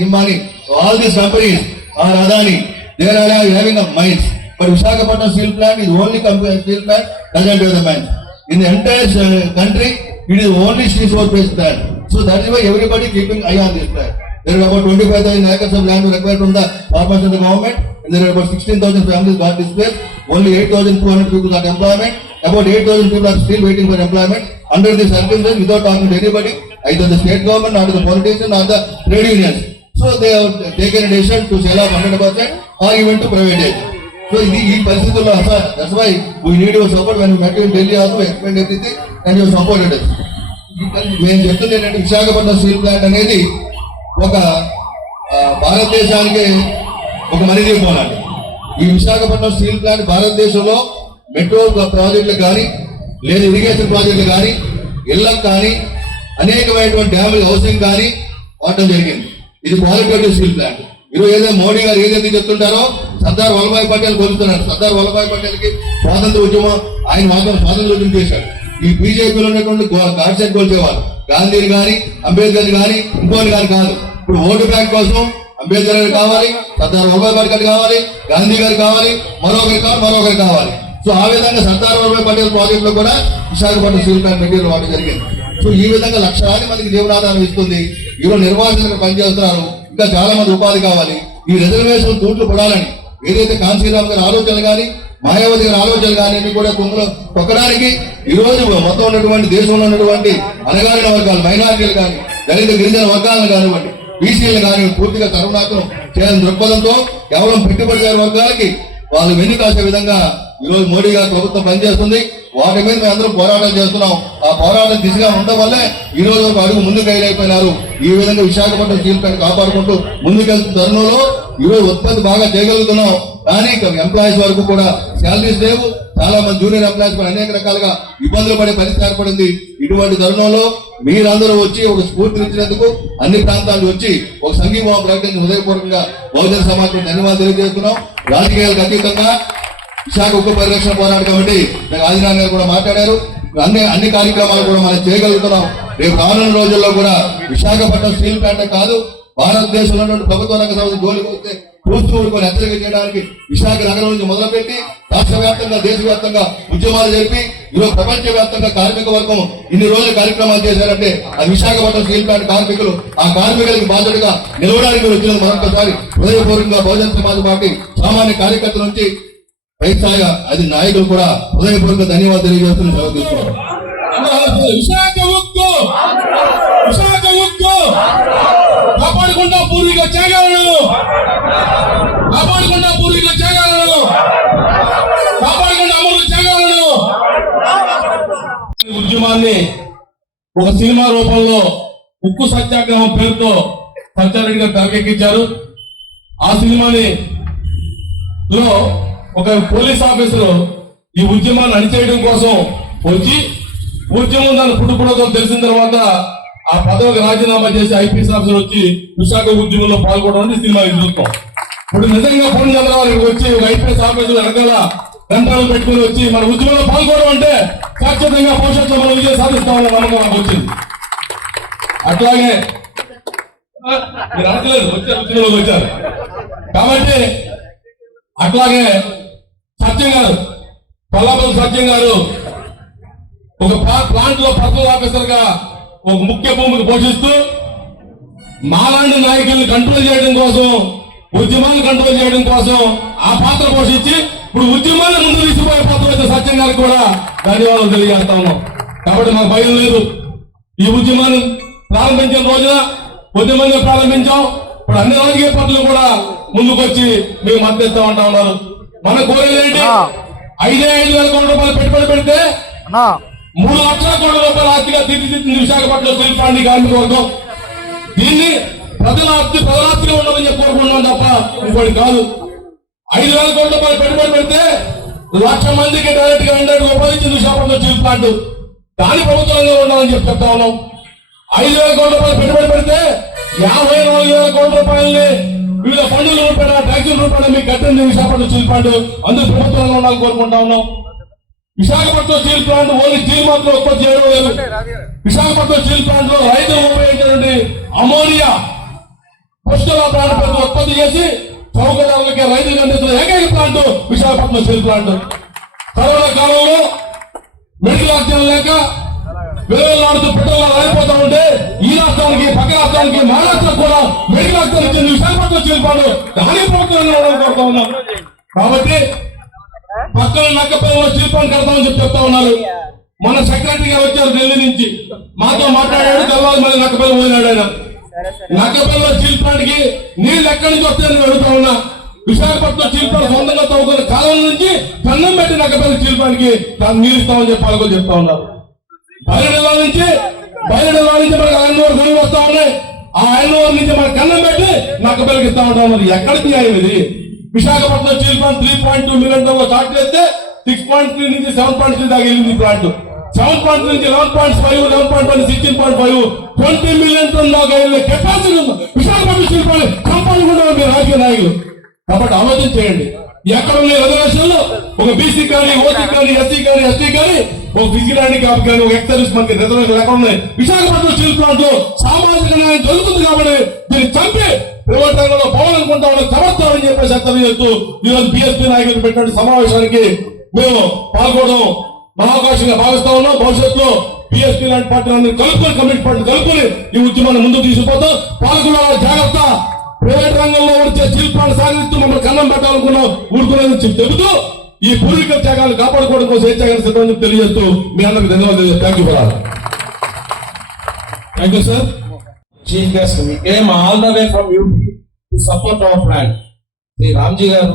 Gimbani, all these companies are Adani, they are having a minds. But Visakhapatnam steel plant is the only company, steel plant doesn't have the mind. In the entire country, it is only resource-based plant. So that is why everybody keeping eye on this plant. There are about 25,000 acres of land required from the farmers and the government, and there are about 16,000 families got displaced. Only 8,200 people got employment. About 8,000 people are still waiting for employment. Under this circumstance, without talking to anybody, either the state government, or the politicians, or the trade unions. So they have taken a decision to sell off 100% or even to privatize. So in the పరిస్థితుల్లో that's why we need your support. When we met you in Delhi also, we explained everything and you supported us. మేము చెప్తుంది ఏంటంటే విశాఖపట్నం స్టీల్ ప్లాంట్ అనేది ఒక భారతదేశానికి ఒక మణిదీపం లాంటి. ఈ విశాఖపట్నం స్టీల్ ప్లాంట్ భారతదేశంలో మెట్రో ప్రాజెక్టులు కానీ, లేదా ఇరిగేషన్ ప్రాజెక్టులు కానీ, ఇళ్లకు కానీ, అనేకమైనటువంటి డ్యాములు హౌసింగ్ కానీ వాడటం జరిగింది. ఇది క్వాలిటేటివ్ స్టీల్ ప్లాంట్. ఈరోజు ఏదైతే మోడీ గారు ఏదైతే చెప్తుంటారో సర్దార్ వల్లభాయ్ పటేల్ కోరుతున్నారు. సర్దార్ వల్లభాయ్ పటేల్ కి స్వాతంత్ర ఉద్యమం, ఆయన మాత్రం స్వాతంత్ర ఉద్యమం చేశాడు. ఈ బీజేపీలో ఉన్నటువంటి గాడ్సెట్ కోల్చేవారు గాంధీని కానీ, అంబేద్కర్ కానీ, ఇంకోని కానీ కాదు. ఇప్పుడు ఓటు బ్యాంక్ కోసం అంబేద్కర్ గారు కావాలి, సర్దార్ వల్లభాయ్ పటేల్ కావాలి, గాంధీ గారు కావాలి, మరొకరు కావాలి. సో ఆ విధంగా సర్దార్ వల్లభాయ్ పటేల్ ప్రాజెక్ట్ లో కూడా విశాఖపట్నం స్టీల్ ప్లాంట్ మెటీరియల్ వాడడం జరిగింది. సో ఈ విధంగా లక్షలాది మందికి జీవనాధారం ఇస్తుంది. ఈరోజు నిర్వాహకులుగా పనిచేస్తున్నారు. ఇంకా చాలా మంది ఉపాధి కావాలి. ఈ రిజర్వేషన్ తూట్లు పడాలని ఏదైతే కాంశీరామ్ గారి ఆలోచనలు కానీ, మాయావతి గారి ఆలోచనలు కానీ కూడా తుంగలో తొక్కడానికి ఈ రోజు మొత్తం ఉన్నటువంటి దేశంలో ఉన్నటువంటి అణగారిన వర్గాలు, మైనారిటీలు కానీ, దళిత గిరిజన వర్గాలను కానివ్వండి, బీసీలు కానీ పూర్తిగా సర్వనాశనం చేయాలని దృక్పథంతో కేవలం పెట్టుబడిదారు వర్గాలకి వాళ్ళు వెన్ను కాసే విధంగా ఈ రోజు మోడీ గారి ప్రభుత్వం పనిచేస్తుంది. వాటి మీద మేము అందరం పోరాటం చేస్తున్నాం. ఆ పోరాటం దిశగా ఉండడం వల్లే ఈ రోజు ఒక అడుగు ముందుకు అయిపోయినారు. ఈ విధంగా విశాఖపట్నం స్టీల్ ప్లాంట్ కాపాడుకుంటూ ముందుకెళ్తున్న తరుణంలో ఈ రోజు ఉత్పత్తి బాగా చేయగలుగుతున్నాం. కానీ ఎంప్లాయీస్ వరకు కూడా శాలరీస్ లేవు. చాలా మంది జూనియర్ ఎంప్లాయీస్ కూడా అనేక రకాలుగా ఇబ్బందులు పడే పరిస్థితి ఏర్పడింది. ఇటువంటి తరుణంలో మీరందరూ వచ్చి ఒక స్ఫూర్తినిచ్చినందుకు, అన్ని ప్రాంతాలు వచ్చి ఒక సంఘీభావం ప్రకటించి హృదయపూర్వకంగా బహుజన సమాజం ధన్యవాదాలు తెలియజేస్తున్నాం. రాజకీయాలకు అతీతంగా విశాఖ ఉక్కు పరిరక్షణ పోరాట కమిటీ ఆదినారాయణ గారు కూడా మాట్లాడారు. అన్ని కార్యక్రమాలు కూడా మనం చేయగలుగుతున్నాం. రేపు రానున్న రోజుల్లో కూడా విశాఖపట్నం స్టీల్ ప్లాంట్ కాదు, భారతదేశంలో ఉన్నటువంటి ప్రభుత్వ రంగ సంస్థ జోలికి వస్తే చూస్తూ ఊరుకొని హెచ్చరిక చేయడానికి విశాఖ నగరం నుంచి మొదలుపెట్టి రాష్ట్ర వ్యాప్తంగా, దేశవ్యాప్తంగా ఉద్యమాలు జరిపి ఈరోజు ప్రపంచ వ్యాప్తంగా కార్మిక వర్గం ఇన్ని రోజులు కార్యక్రమాలు చేశారంటే ఆ విశాఖపట్నం స్టీల్ ప్లాంట్ కార్మికులు, ఆ కార్మికులకి బాధ్యతగా నిలవడానికి వచ్చినందుకు మరొకసారి హృదయపూర్వకంగా బహుజన సమాజ్ పార్టీ సామాన్య కార్యకర్తల నుంచి రైతాగా అది నాయకులు కూడా హృదయపూర్వక ధన్యవాదాలు తెలియజేస్తున్న సెలవు తీసుకున్నారు. విశాఖ ఉక్కు కాపాడుకుంటాం. పూర్వీకుల త్యాగాలను, కాపాడుకున్న పూర్వీకుల త్యాగాలను, కాపాడుకున్న అమరుల త్యాగాలను. ఉద్యమాన్ని ఒక సినిమా రూపంలో ఉక్కు సత్యాగ్రహం పేరుతో సత్యారెడ్డి గారు తెరకెక్కించారు. ఆ సినిమాని లో ఒక పోలీస్ ఆఫీసర్ ఈ ఉద్యమాన్ని అణిచేయడం కోసం వచ్చి ఉద్యమం దాని పుట్టుకుడతో తెలిసిన తర్వాత ఆ పదవికి రాజీనామా చేసి ఐపీఎస్ ఆఫీసర్ వచ్చి విశాఖ ఉద్యమంలో పాల్గొనడం సినిమా చూస్తాం. ఇప్పుడు నిజంగా పూర్ణ చంద్రబాబు వచ్చి ఒక ఐపీఎస్ ఆఫీసర్ వెనకాల గంటలు పెట్టుకుని వచ్చి మన ఉద్యమంలో పాల్గొనడం అంటే ఖచ్చితంగా భవిష్యత్తులో మనం విజయం సాధిస్తామన్న నమ్మకం నాకు వచ్చింది. అట్లాగే మీరు అనట్లేదు, వచ్చారు ఉద్యమంలోకి వచ్చారు కాబట్టి అట్లాగే సత్యం గారు, పల్లాపల్లి సత్యం గారు ఒక ప్లాంట్ లో పర్సనల్ ఆఫీసర్ గా ఒక ముఖ్య భూమిక పోషిస్తూ మాలాంటి నాయకుల్ని కంట్రోల్ చేయడం కోసం, ఉద్యమాన్ని కంట్రోల్ చేయడం కోసం ఆ పాత్ర పోషించి ఇప్పుడు ఉద్యమాన్ని ముందు తీసుకుపోయే పాత్ర అయితే సత్యం గారికి కూడా ధన్యవాదాలు తెలియజేస్తా ఉన్నాం. కాబట్టి మాకు భయం లేదు. ఈ ఉద్యమాన్ని ప్రారంభించిన రోజున ఉద్యమంగా ప్రారంభించాం. ఇప్పుడు అన్ని రాజకీయ పార్టీలు కూడా ముందుకొచ్చి మేము మద్దతు ఉంటా ఉన్నారు. మన కోరేది ఏంటి? 5,500 కోట్ల రూపాయలు పెట్టుబడి పెడితే 3 లక్షల కోట్ల రూపాయల ఆస్తిగా తీర్చిదిద్దింది విశాఖపట్నం స్టీల్ ప్లాంట్ కార్మిక వర్గం. దీన్ని ప్రజల ఆస్తిగా ఉండమని చెప్పి కోరుకుంటున్నాం తప్ప ఇంకోటి కాదు. 5,000 కోట్ల రూపాయలు పెట్టుబడి పెడితే 1,00,000 మందికి డైరెక్ట్ గా ఇండైరెక్ట్ గా ఉపాధించింది విశాఖపట్నం స్టీల్ ప్లాంట్. దాని ప్రభుత్వంగా ఉండాలని చెప్పి చెప్తా ఉన్నాం. 5,000 కోట్ల రూపాయలు పెట్టుబడి పెడితే 54,000 కోట్ల రూపాయలని వివిధ ఫండ్ల రూపాయల ట్యాక్సుల రూపాయలు మీకు కట్టింది విశాఖపట్నం స్టీల్ ప్లాంట్. అందుకు ప్రభుత్వంగా ఉండాలని కోరుకుంటా ఉన్నాం. Visakhapatnam steel plant only steel మాత్రం ఉత్పత్తి చేయడం లేదు. విశాఖపట్నం స్టీల్ ప్లాంట్ లో రైతులు ఉపయోగించినటువంటి అమోనియా పుష్కల ప్లాంట్ పెద్ద ఉత్పత్తి చేసి చౌకదారులకి రైతులకు అందిస్తున్న ఏకైక plant Visakhapatnam steel plant. Corona కాలంలో మెడికల్ ఆక్సిజన్ లేక విలువలాడుతూ పెట్రోల్ రాయిపోతా ఉంటే ఈ రాష్ట్రానికి పక్క రాష్ట్రానికి మహారాష్ట్రకు కూడా మెడికల్ ఆక్సిజన్ ఇచ్చింది విశాఖపట్నం స్టీల్ ప్లాంట్. దాని ప్రభుత్వంగా కోరుతా ఉన్నాం. కాబట్టి పక్కన నక్కపల్లిలో స్టీల్ ప్లాంట్ కడతామని చెప్పి చెప్తా ఉన్నారు. మన సెక్రటరీ గారు వచ్చారు ఢిల్లీ నుంచి, మాతో మాట్లాడాడు. తర్వాత మళ్ళీ నక్కపల్లి పోయినాడు. ఆయన నక్కపల్లిలో స్టీల్ ప్లాంట్ కి నీళ్ళు ఎక్కడి నుంచి వస్తాయని అడుగుతా ఉన్నా. విశాఖపట్నం స్టీల్ ప్లాంట్ సొంతంగా తవ్వుకున్న కాలం నుంచి కన్నం పెట్టి నక్కపల్లి స్టీల్ ప్లాంట్ కి దాన్ని నీళ్ళు ఇస్తామని చెప్పి పాల్గొని చెప్తా ఉన్నారు. బయలుదేరా నుంచి మనకు ఆయనవారు గొడవ వస్తా ఉన్నాయి. ఆ ఆయనవారి నుంచి మన కన్నం పెట్టి నక్కపల్లికి ఇస్తా ఉంటా ఉన్నారు. ఎక్కడికి న్యాయం ఇది? విశాఖపట్నం స్టీల్ ప్లాంట్ 3.2 మిలియన్ టన్నుల స్టార్ట్ చేస్తే 6.3 నుంచి 7.3 దాకా వెళ్ళింది ప్లాంట్. 7.3 నుంచి 11.5, 11.1, 16.5, 20 మిలియన్ టన్ దాకా వెళ్ళే కెపాసిటీ ఉంది విశాఖపట్నం స్టీల్ ప్లాంట్. సంపాదించుకుంటారు మీరు రాజకీయ నాయకులు. కాబట్టి ఆలోచన చేయండి. ఎక్కడ ఉన్న రిజర్వేషన్లు ఒక బీసీ కానీ, ఓసీ కానీ, ఎస్సీ కానీ, ఎస్టీ కానీ, ఒక ఫిజికల్ హ్యాండిక్యాప్ కానీ, ఒక ఎక్సర్వీస్ మనకి రిజర్వేషన్ ఎక్కడ ఉన్నాయి? విశాఖపట్నం స్టీల్ ప్లాంట్ లో సామాజిక న్యాయం జరుగుతుంది కాబట్టి దీన్ని చంపి ప్రైవేట్ రంగంలో పోవాలనుకుంటా వాళ్ళకి సమర్థాలని చెప్పేసి హెచ్చరిక చేస్తూ ఈరోజు బీఎస్పీ నాయకులు పెట్టిన సమావేశానికి మేము పాల్గొనడం మన అవకాశంగా భావిస్తా ఉన్నాం. భవిష్యత్తులో బీఎస్పీ లాంటి పార్టీలందరూ కలుపుకొని, కమిట్మెంట్ కలుపుకొని ఈ ఉద్యమాన్ని ముందుకు తీసుకుపోతాం. పాల్గొన్న జాగ్రత్త. ప్రైవేట్ రంగంలో వచ్చే స్టీల్ ప్లాంట్ సాగిస్తూ మమ్మల్ని కన్నం పెట్టాలనుకున్నాం ఊరుకునేది చెబుతూ ఈ పూర్వీక త్యాగాలను కాపాడుకోవడం కోసం ఏ త్యాగాన్ని సిద్ధం తెలియజేస్తూ మీ అందరికి ధన్యవాదాలు. Thank you sir. Chief guest, we came all the way from UP to support our plan. Shri Ramji గారు,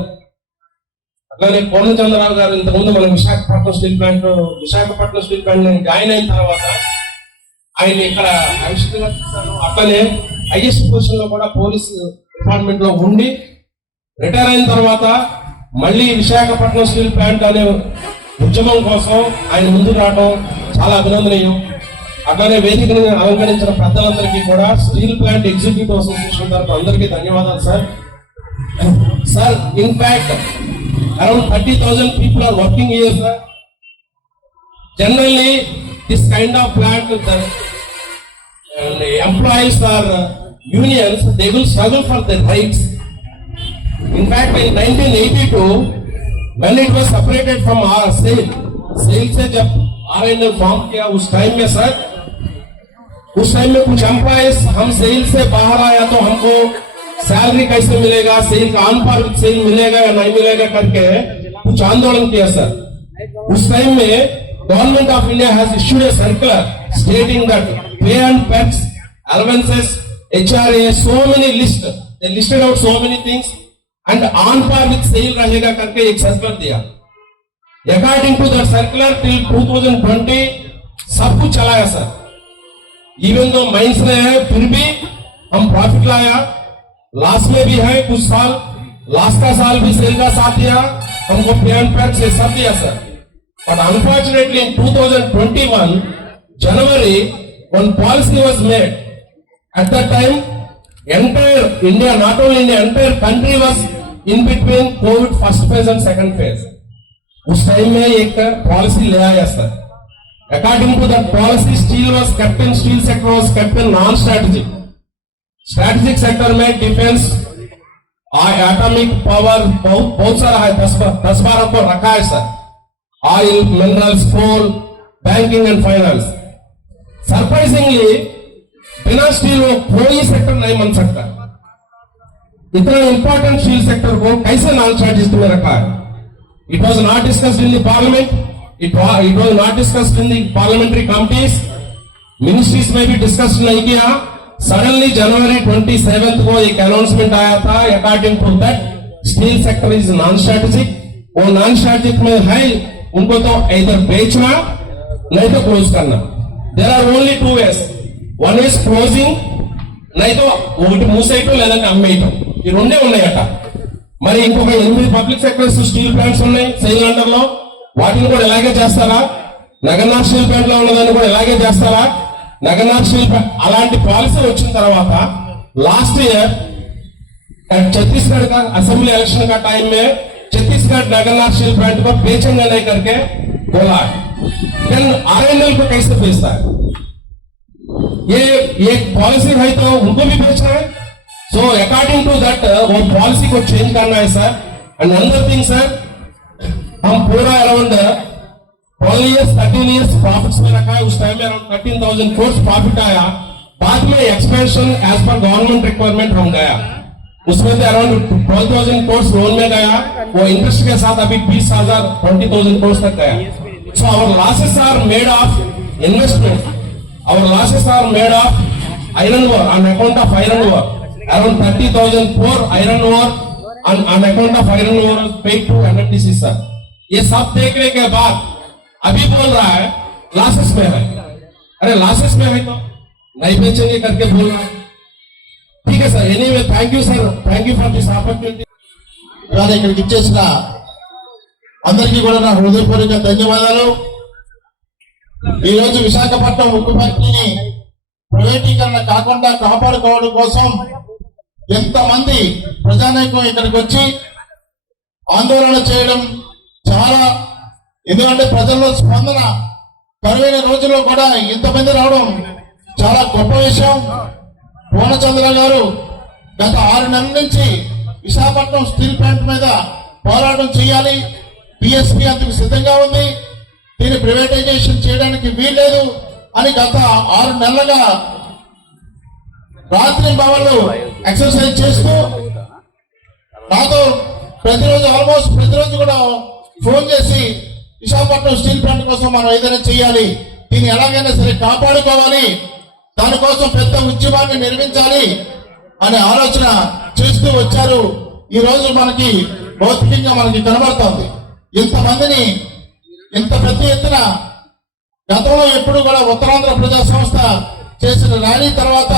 అట్లానే పూర్ణ చంద్రరావు గారు ఇంతకుముందు మన విశాఖపట్నం స్టీల్ ప్లాంట్ జాయిన్ అయిన తర్వాత ఆయన ఇక్కడ అడిషనల్ గా చూశాను. అట్లనే హైయెస్ట్ పొజిషన్ లో కూడా పోలీస్ డిపార్ట్మెంట్ లో ఉండి రిటైర్ అయిన తర్వాత మళ్ళీ విశాఖపట్నం స్టీల్ ప్లాంట్ అనే ఉద్యమం కోసం ఆయన ముందుకు రావడం చాలా అభినందనీయం. అట్లానే వేదికను అలంకరించిన పెద్దలందరికీ కూడా స్టీల్ ప్లాంట్ ఎగ్జిక్యూటివ్ అసోసియేషన్ తరఫు అందరికీ ధన్యవాదాలు sir. Sir, in fact around 30,000 people are working here, sir. Generally, this kind of plant, the employees or unions, they will struggle for their rights. In fact, in 1982, when it was separated from our SAIL से जब RNL फॉर्म किया उस टाइम में सर, उस टाइम में कुछ एम्प्लॉयज हम SAIL से बाहर आया तो हमको सैलरी कैसे मिलेगा, SAIL का ऑन पर SAIL मिलेगा या नहीं मिलेगा करके कुछ आंदोलन किया सर. उस टाइम में government of India has issued a circular stating that pay and pets, allowances HRA, so many list, they listed out so many things and on par with sale रहेगा करके एक सर्कुलर दिया. According to that circular till 2020 सब कुछ चलाया सर. Even though माइंस में है फिर भी हम प्रॉफिट लाया. लास्ट में भी है कुछ साल, लास्ट का साल भी सेल का साथ दिया, हमको पेमेंट पैक से सब दिया sir. But unfortunately in 2021 January one policy was made. At that time entire India, not only India, entire country was in between COVID first phase and second phase. उस टाइम में एक पॉलिसी ले आया sir. According to that policy, steel was kept in, steel sector was kept in non-strategic. Strategic sector में डिफेंस, एटॉमिक पावर बहुत सारा है, 10-12 को रखा है sir. Oil, minerals, coal, banking and finance. Surprisingly बिना स्टील वो कोई सेक्टर नहीं बन सकता. इतना इंपॉर्टेंट स्टील सेक्टर को कैसे नॉन स्ट्रेटेजिक में रखा है? It was not discussed in the parliament. It was not discussed in the parliamentary committees. Ministries में भी डिस्कस नहीं किया. Suddenly January 27th को एक अनाउंसमेंट आया था. According to that, steel sector is non-strategic. वो non-strategic में है, उनको तो either बेचना नहीं तो क्लोज करना. There are only two ways. One is closing, नहीं तो ఒకటి మూసేయటం లేదంటే అమ్మేయటం. ఈ రెండే ఉన్నాయట. మరి ఇంకొక 8 పబ్లిక్ సెక్టర్స్ స్టీల్ ప్లాంట్స్ ఉన్నాయి సెయిల్ అండర్ లో, వాటిని కూడా ఇలాగే చేస్తారా? నగర్నాథ్ స్టీల్ ప్లాంట్ లో ఉన్నదాన్ని కూడా ఇలాగే చేస్తారా? నగర్నాథ్ స్టీల్ ప్లాంట్ అలాంటి పాలసీ వచ్చిన తర్వాత లాస్ట్ ఇయర్ छत्तीसगढ़ का असेंबली इलेक्शन का टाइम में छत्तीसगढ़ नगरनाथ स्टील प्लांट को बेचेंगे नहीं करके बोला. देन RNL को कैसे बेचता है? ये एक पॉलिसी है तो उनको भी बेचना है. So according to that वो पॉलिसी को चेंज करना है sir. And another thing sir, हम पूरा अराउंड 12 years 13 years प्रॉफिट्स में रखा है. उस टाइम में अराउंड 13,000 crores प्रॉफिट आया. बाद में expansion as per government requirement हम गया, उसमें से अराउंड 12,000 crores लोन में गया. वो इंटरेस्ट के साथ अभी 20,000 crores तक गया. So our losses are made of investment. Our losses are made of iron ore on account of iron ore. Around 30,000 for iron ore on account of iron ore paid to NMDC sir. ये सब देखने के बाद अभी बोल रहा है लॉसेस में है. अरे लॉसेस में है तो नहीं बेचेंगे करके बोल रहा है. ठीक है sir. Anyway thank you sir, thank you for this opportunity. ఇవాళ ఇక్కడికి ఇచ్చేసిన అందరికీ కూడా నా హృదయపూర్వక ధన్యవాదాలు. ఈ రోజు విశాఖపట్నం ఉక్కు ఫ్యాక్టరీని ప్రైవేటీకరణ కాకుండా కాపాడుకోవడం కోసం ఎంతమంది ప్రజానీకం ఇక్కడికి వచ్చి ఆందోళన చేయడం చాలా, ఎందుకంటే ప్రజల్లో స్పందన కరువైన రోజుల్లో కూడా ఇంతమంది రావడం చాలా గొప్ప విషయం. పూర్ణచంద్ర గారు గత 6 నెలల నుంచి విశాఖపట్నం స్టీల్ ప్లాంట్ మీద పోరాటం చేయాలి, పిఎస్పి అందుకు సిద్ధంగా ఉంది, దీన్ని ప్రైవేటైజేషన్ చేయడానికి వీల్లేదు అని గత 6 నెలలుగా రాత్రి భవన్లు ఎక్సర్సైజ్ చేస్తూ నాతో ప్రతిరోజు ఆల్మోస్ట్ ప్రతిరోజు కూడా ఫోన్ చేసి విశాఖపట్నం స్టీల్ ప్లాంట్ కోసం మనం ఏదైనా చేయాలి, దీన్ని ఎలాగైనా సరే కాపాడుకోవాలి, దానికోసం పెద్ద ఉద్యమాన్ని నిర్మించాలి అనే ఆలోచన చేస్తూ వచ్చారు. ఈ రోజు మనకి భౌతికంగా మనకి కనబడుతోంది. ఇంతమందిని ఇంత పెద్ద ఎత్తున గతంలో ఎప్పుడు కూడా ఉత్తరాంధ్ర ప్రజా సంస్థ చేసిన ర్యాలీ తర్వాత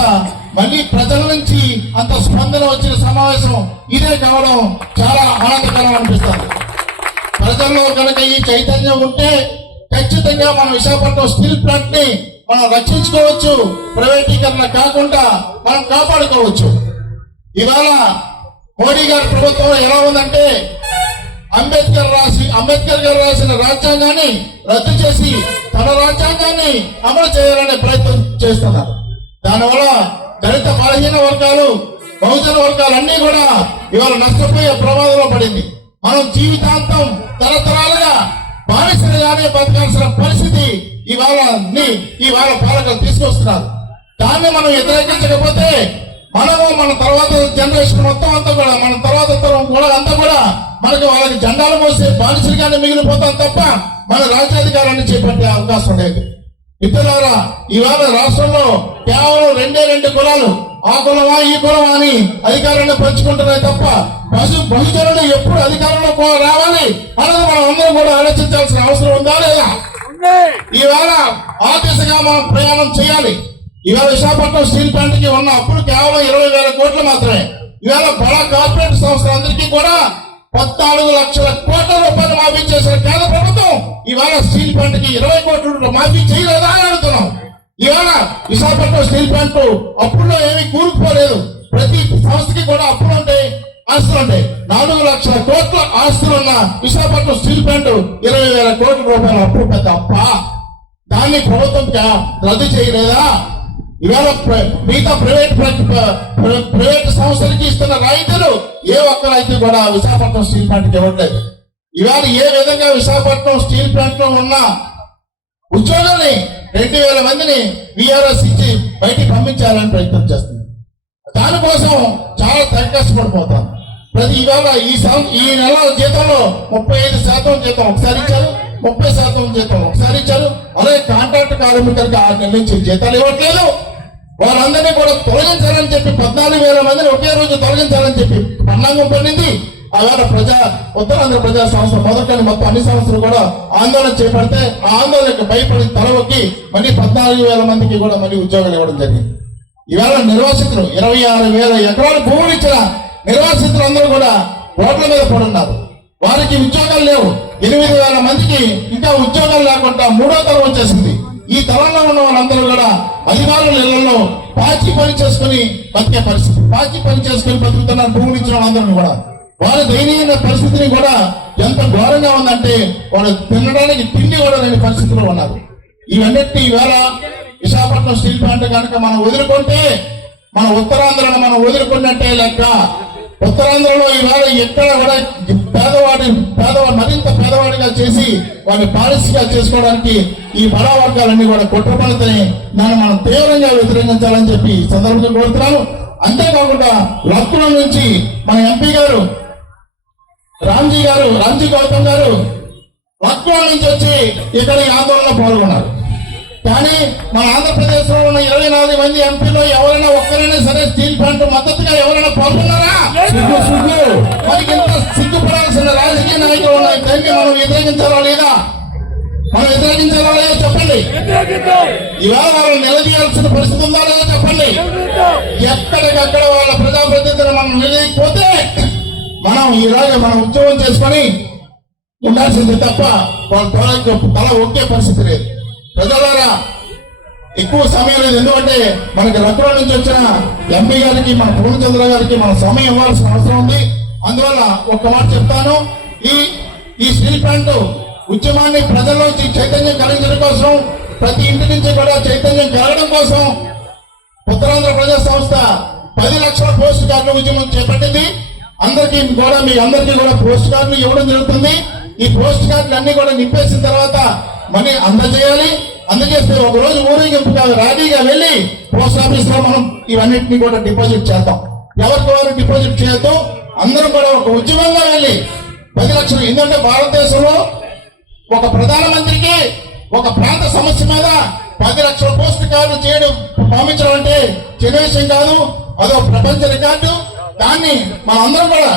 మళ్ళీ ప్రజల నుంచి అంత స్పందన వచ్చిన సమావేశం ఇదే కావడం చాలా ఆనందకరం అనిపిస్తుంది. ప్రజల్లో కనుక ఈ చైతన్యం ఉంటే ఖచ్చితంగా మన విశాఖపట్నం స్టీల్ ప్లాంట్ ని మనం రక్షించుకోవచ్చు, ప్రైవేటీకరణ కాకుండా మనం కాపాడుకోవచ్చు. ఇవాళ మోడీ గారి ప్రభుత్వం ఎలా ఉందంటే అంబేద్కర్ గారు రాసిన రాజ్యాంగాన్ని రద్దు చేసి తన రాజ్యాంగాన్ని అమలు చేయాలనే ప్రయత్నం చేస్తున్నారు. దానివల్ల దళిత బలహీన వర్గాలు, బహుజన వర్గాలు అన్ని కూడా ఇవాళ నష్టపోయే ప్రమాదంలో పడింది. మనం జీవితాంతం తరతరాలుగా బానిసలుగానే బతకాల్సిన పరిస్థితి ఇవాళ పాలకులు తీసుకొస్తున్నారు. దాన్ని మనం వ్యతిరేకించకపోతే మనము మన తర్వాత జనరేషన్ మొత్తం అంతా కూడా మన తర్వాత తరం కూడా అంతా కూడా మనకి వాళ్ళకి జెండాలు మోసే బానిసలుగానే మిగిలిపోతాం తప్ప మన రాజ్యాధికారాన్ని చేపట్టే అవకాశం లేదు. మిత్రులారా, ఇవాళ రాష్ట్రంలో కేవలం 2 కులాలు ఆ కులమా ఈ కులమా అని అధికారాన్ని పంచుకుంటున్నాయి తప్ప బహుజనులు ఎప్పుడు అధికారంలో రావాలి అన్నది మనం అందరం కూడా ఆలోచించాల్సిన అవసరం ఉందా లేదా? ఈవేళ ఆ దిశగా మనం ప్రయాణం చేయాలి. ఈవేళ విశాఖపట్నం స్టీల్ ప్లాంట్ కి ఉన్న అప్పుడు కేవలం 20,000 కోట్లు మాత్రమే. ఈవేళ బడా కార్పొరేట్ సంస్థలందరికీ కూడా 14 లక్షల కోట్ల రూపాయలు మాఫీ చేసిన కేంద్ర ప్రభుత్వం ఈవేళ స్టీల్ ప్లాంట్ కి 20 కోట్ల మాఫీ చేయలేదా అని అడుగుతున్నాం. ఈవేళ విశాఖపట్నం స్టీల్ ప్లాంట్ అప్పుల్లో ఏమీ కూరుకుపోలేదు. ప్రతి సంస్థకి కూడా అప్పులు ఉంటాయి, ఆస్తులు ఉంటాయి. 4 లక్షల కోట్ల ఆస్తులున్న విశాఖపట్నం స్టీల్ ప్లాంట్ 20,000 కోట్ల రూపాయల అప్పు పెద్ద అప్ప. దాన్ని ప్రభుత్వం రద్దు చేయలేదా? ఇవాళ మిగతా ప్రైవేట్ సంస్థలకి ఇస్తున్న రైతులు ఏ ఒక్క రైతు కూడా విశాఖపట్నం స్టీల్ ప్లాంట్కి ఇవ్వట్లేదు. ఇవాళ ఏ విధంగా విశాఖపట్నం స్టీల్ ప్లాంట్ లో ఉన్న ఉద్యోగుల్ని 2,000 మందిని విఆర్ఎస్ ఇచ్చి బయటికి పంపించాలని ప్రయత్నం చేస్తుంది. దానికోసం చాలా తెగ కష్టపడిపోతాం. ప్రతి ఇవాళ ఈ నెల జీతంలో 35% జీతం ఒకసారి ఇచ్చారు, 30% జీతం ఒకసారి ఇచ్చారు. అలాగే కాంట్రాక్ట్ కార్మికులకి 6 నెలల నుంచి జీతాలు ఇవ్వట్లేదు. వాళ్ళందరినీ కూడా తొలగించాలని చెప్పి 14,000 మందిని ఒకే రోజు తొలగించాలని చెప్పి పన్నాంగం పడింది. ఆవేళ ఉత్తరాంధ్ర ప్రజా సంస్థ మొదటి మొత్తం అన్ని సంస్థలు కూడా ఆందోళన చేపడితే ఆ ఆందోళనకు భయపడి తలవొక్కి మళ్ళీ 14,000 మందికి కూడా మళ్ళీ ఉద్యోగాలు ఇవ్వడం జరిగింది. ఈవేళ నిర్వాసితులు 26,000 ఎకరాల భూములు ఇచ్చిన నిర్వాసితులు అందరూ కూడా ఓట్ల మీద పడున్నారు. వారికి ఉద్యోగాలు లేవు. 8,000 మందికి ఇంకా ఉద్యోగాలు లేకుండా 3వ తరం వచ్చేసింది. ఈ తరంలో ఉన్న వాళ్ళందరూ కూడా అధికారుల ఇళ్లలో పాచి పని చేసుకుని బతికే పరిస్థితి. పాచి పని చేసుకుని బతుకుతున్నారు భూములు ఇచ్చిన వాళ్ళందరూ కూడా. వారి దయనీయ పరిస్థితిని కూడా ఎంత ఘోరంగా ఉందంటే వాళ్ళు తినడానికి తిండి కూడా లేని పరిస్థితిలో ఉన్నారు. ఇవన్నిటినీ ఈవేళ విశాఖపట్నం స్టీల్ ప్లాంట్ కనుక మనం వదులుకుంటే మన ఉత్తరాంధ్రను మనం వదులుకున్నట్టే లెక్క. ఉత్తరాంధ్రలో ఈవేళ ఎక్కడ కూడా పేదవాడు మరింత పేదవాడిగా చేసి వాడిని పాలసీగా చేసుకోవడానికి ఈ బడా వర్గాలన్నీ కూడా కుట్రపడుతున్నాయి. దాన్ని మనం తీవ్రంగా వ్యతిరేకించాలని చెప్పి ఈ సందర్భంగా కోరుతున్నాను. అంతేకాకుండా లక్నో నుంచి మన ఎంపీ గారు రామ్జీ గౌతమ్ గారు లక్నో నుంచి వచ్చి ఇక్కడ ఈ ఆందోళనలో పాల్గొన్నారు. కానీ మన ఆంధ్రప్రదేశ్ లో ఉన్న 24 మంది ఎంపీలో ఎవరైనా ఒక్కరైనా సరే స్టీల్ ప్లాంట్ మద్దతుగా ఎవరైనా పాల్గొన్నారా? మనకి ఇంత సిగ్గుపడాల్సిన రాజకీయ నాయకులు ఉన్నాయి. దాన్ని మనం వ్యతిరేకించాలా లేదా? మనం వ్యతిరేకించాలా లేదా చెప్పండి. ఇవాళ వాళ్ళు నిలదీయాల్సిన పరిస్థితి ఉందా లేదా చెప్పండి. ఎక్కడికక్కడ వాళ్ళ ప్రజాప్రతినిధులు మనం నిలదీయకపోతే మనం ఈరోజు మనం ఉద్యోగం చేసుకొని ఉండాల్సింది తప్ప వాళ్ళ తల ఒకే పరిస్థితి లేదు. ప్రజలారా ఎక్కువ సమయం లేదు. ఎందుకంటే మనకి లక్నో నుంచి వచ్చిన ఎంపీ గారికి మన పూర్ణచంద్ర గారికి మన సమయం ఇవ్వాల్సిన అవసరం ఉంది. అందువల్ల ఒక్క మాట చెప్తాను. ఈ స్టీల్ ప్లాంట్ ఉద్యమాన్ని ప్రజల్లోంచి చైతన్యం కలిగించడం కోసం, ప్రతి ఇంటి నుంచి కూడా చైతన్యం కలగడం కోసం ఉత్తరాంధ్ర ప్రజా సంస్థ 10 లక్షల పోస్ట్ కార్డుల ఉద్యమం చేపట్టింది. అందరికీ కూడా మీ అందరికీ కూడా పోస్ట్ కార్డులు ఇవ్వడం జరుగుతుంది. ఈ పోస్ట్ కార్డులు అన్ని కూడా నింపేసిన తర్వాత మనీ అందజేయాలి. అందజేస్తే ఒక రోజు ఊరేగింపుగా ర్యాలీగా వెళ్ళి పోస్ట్ ఆఫీస్ లో మనం ఇవన్నిటిని కూడా డిపాజిట్ చేద్దాం. ఎవరికి వారు డిపాజిట్ చేయొద్దు. అందరం కూడా ఒక ఉద్యమంగా వెళ్ళి 10 లక్షలు. ఎందుకంటే భారతదేశంలో ఒక ప్రధానమంత్రికి ఒక ప్రాంత సమస్య మీద 10 లక్షల పోస్ట్ కార్డులు చేయడం పంపించడం అంటే చిన్న విషయం కాదు. అదో ప్రపంచ రికార్డు. దాన్ని మనం అందరం కూడా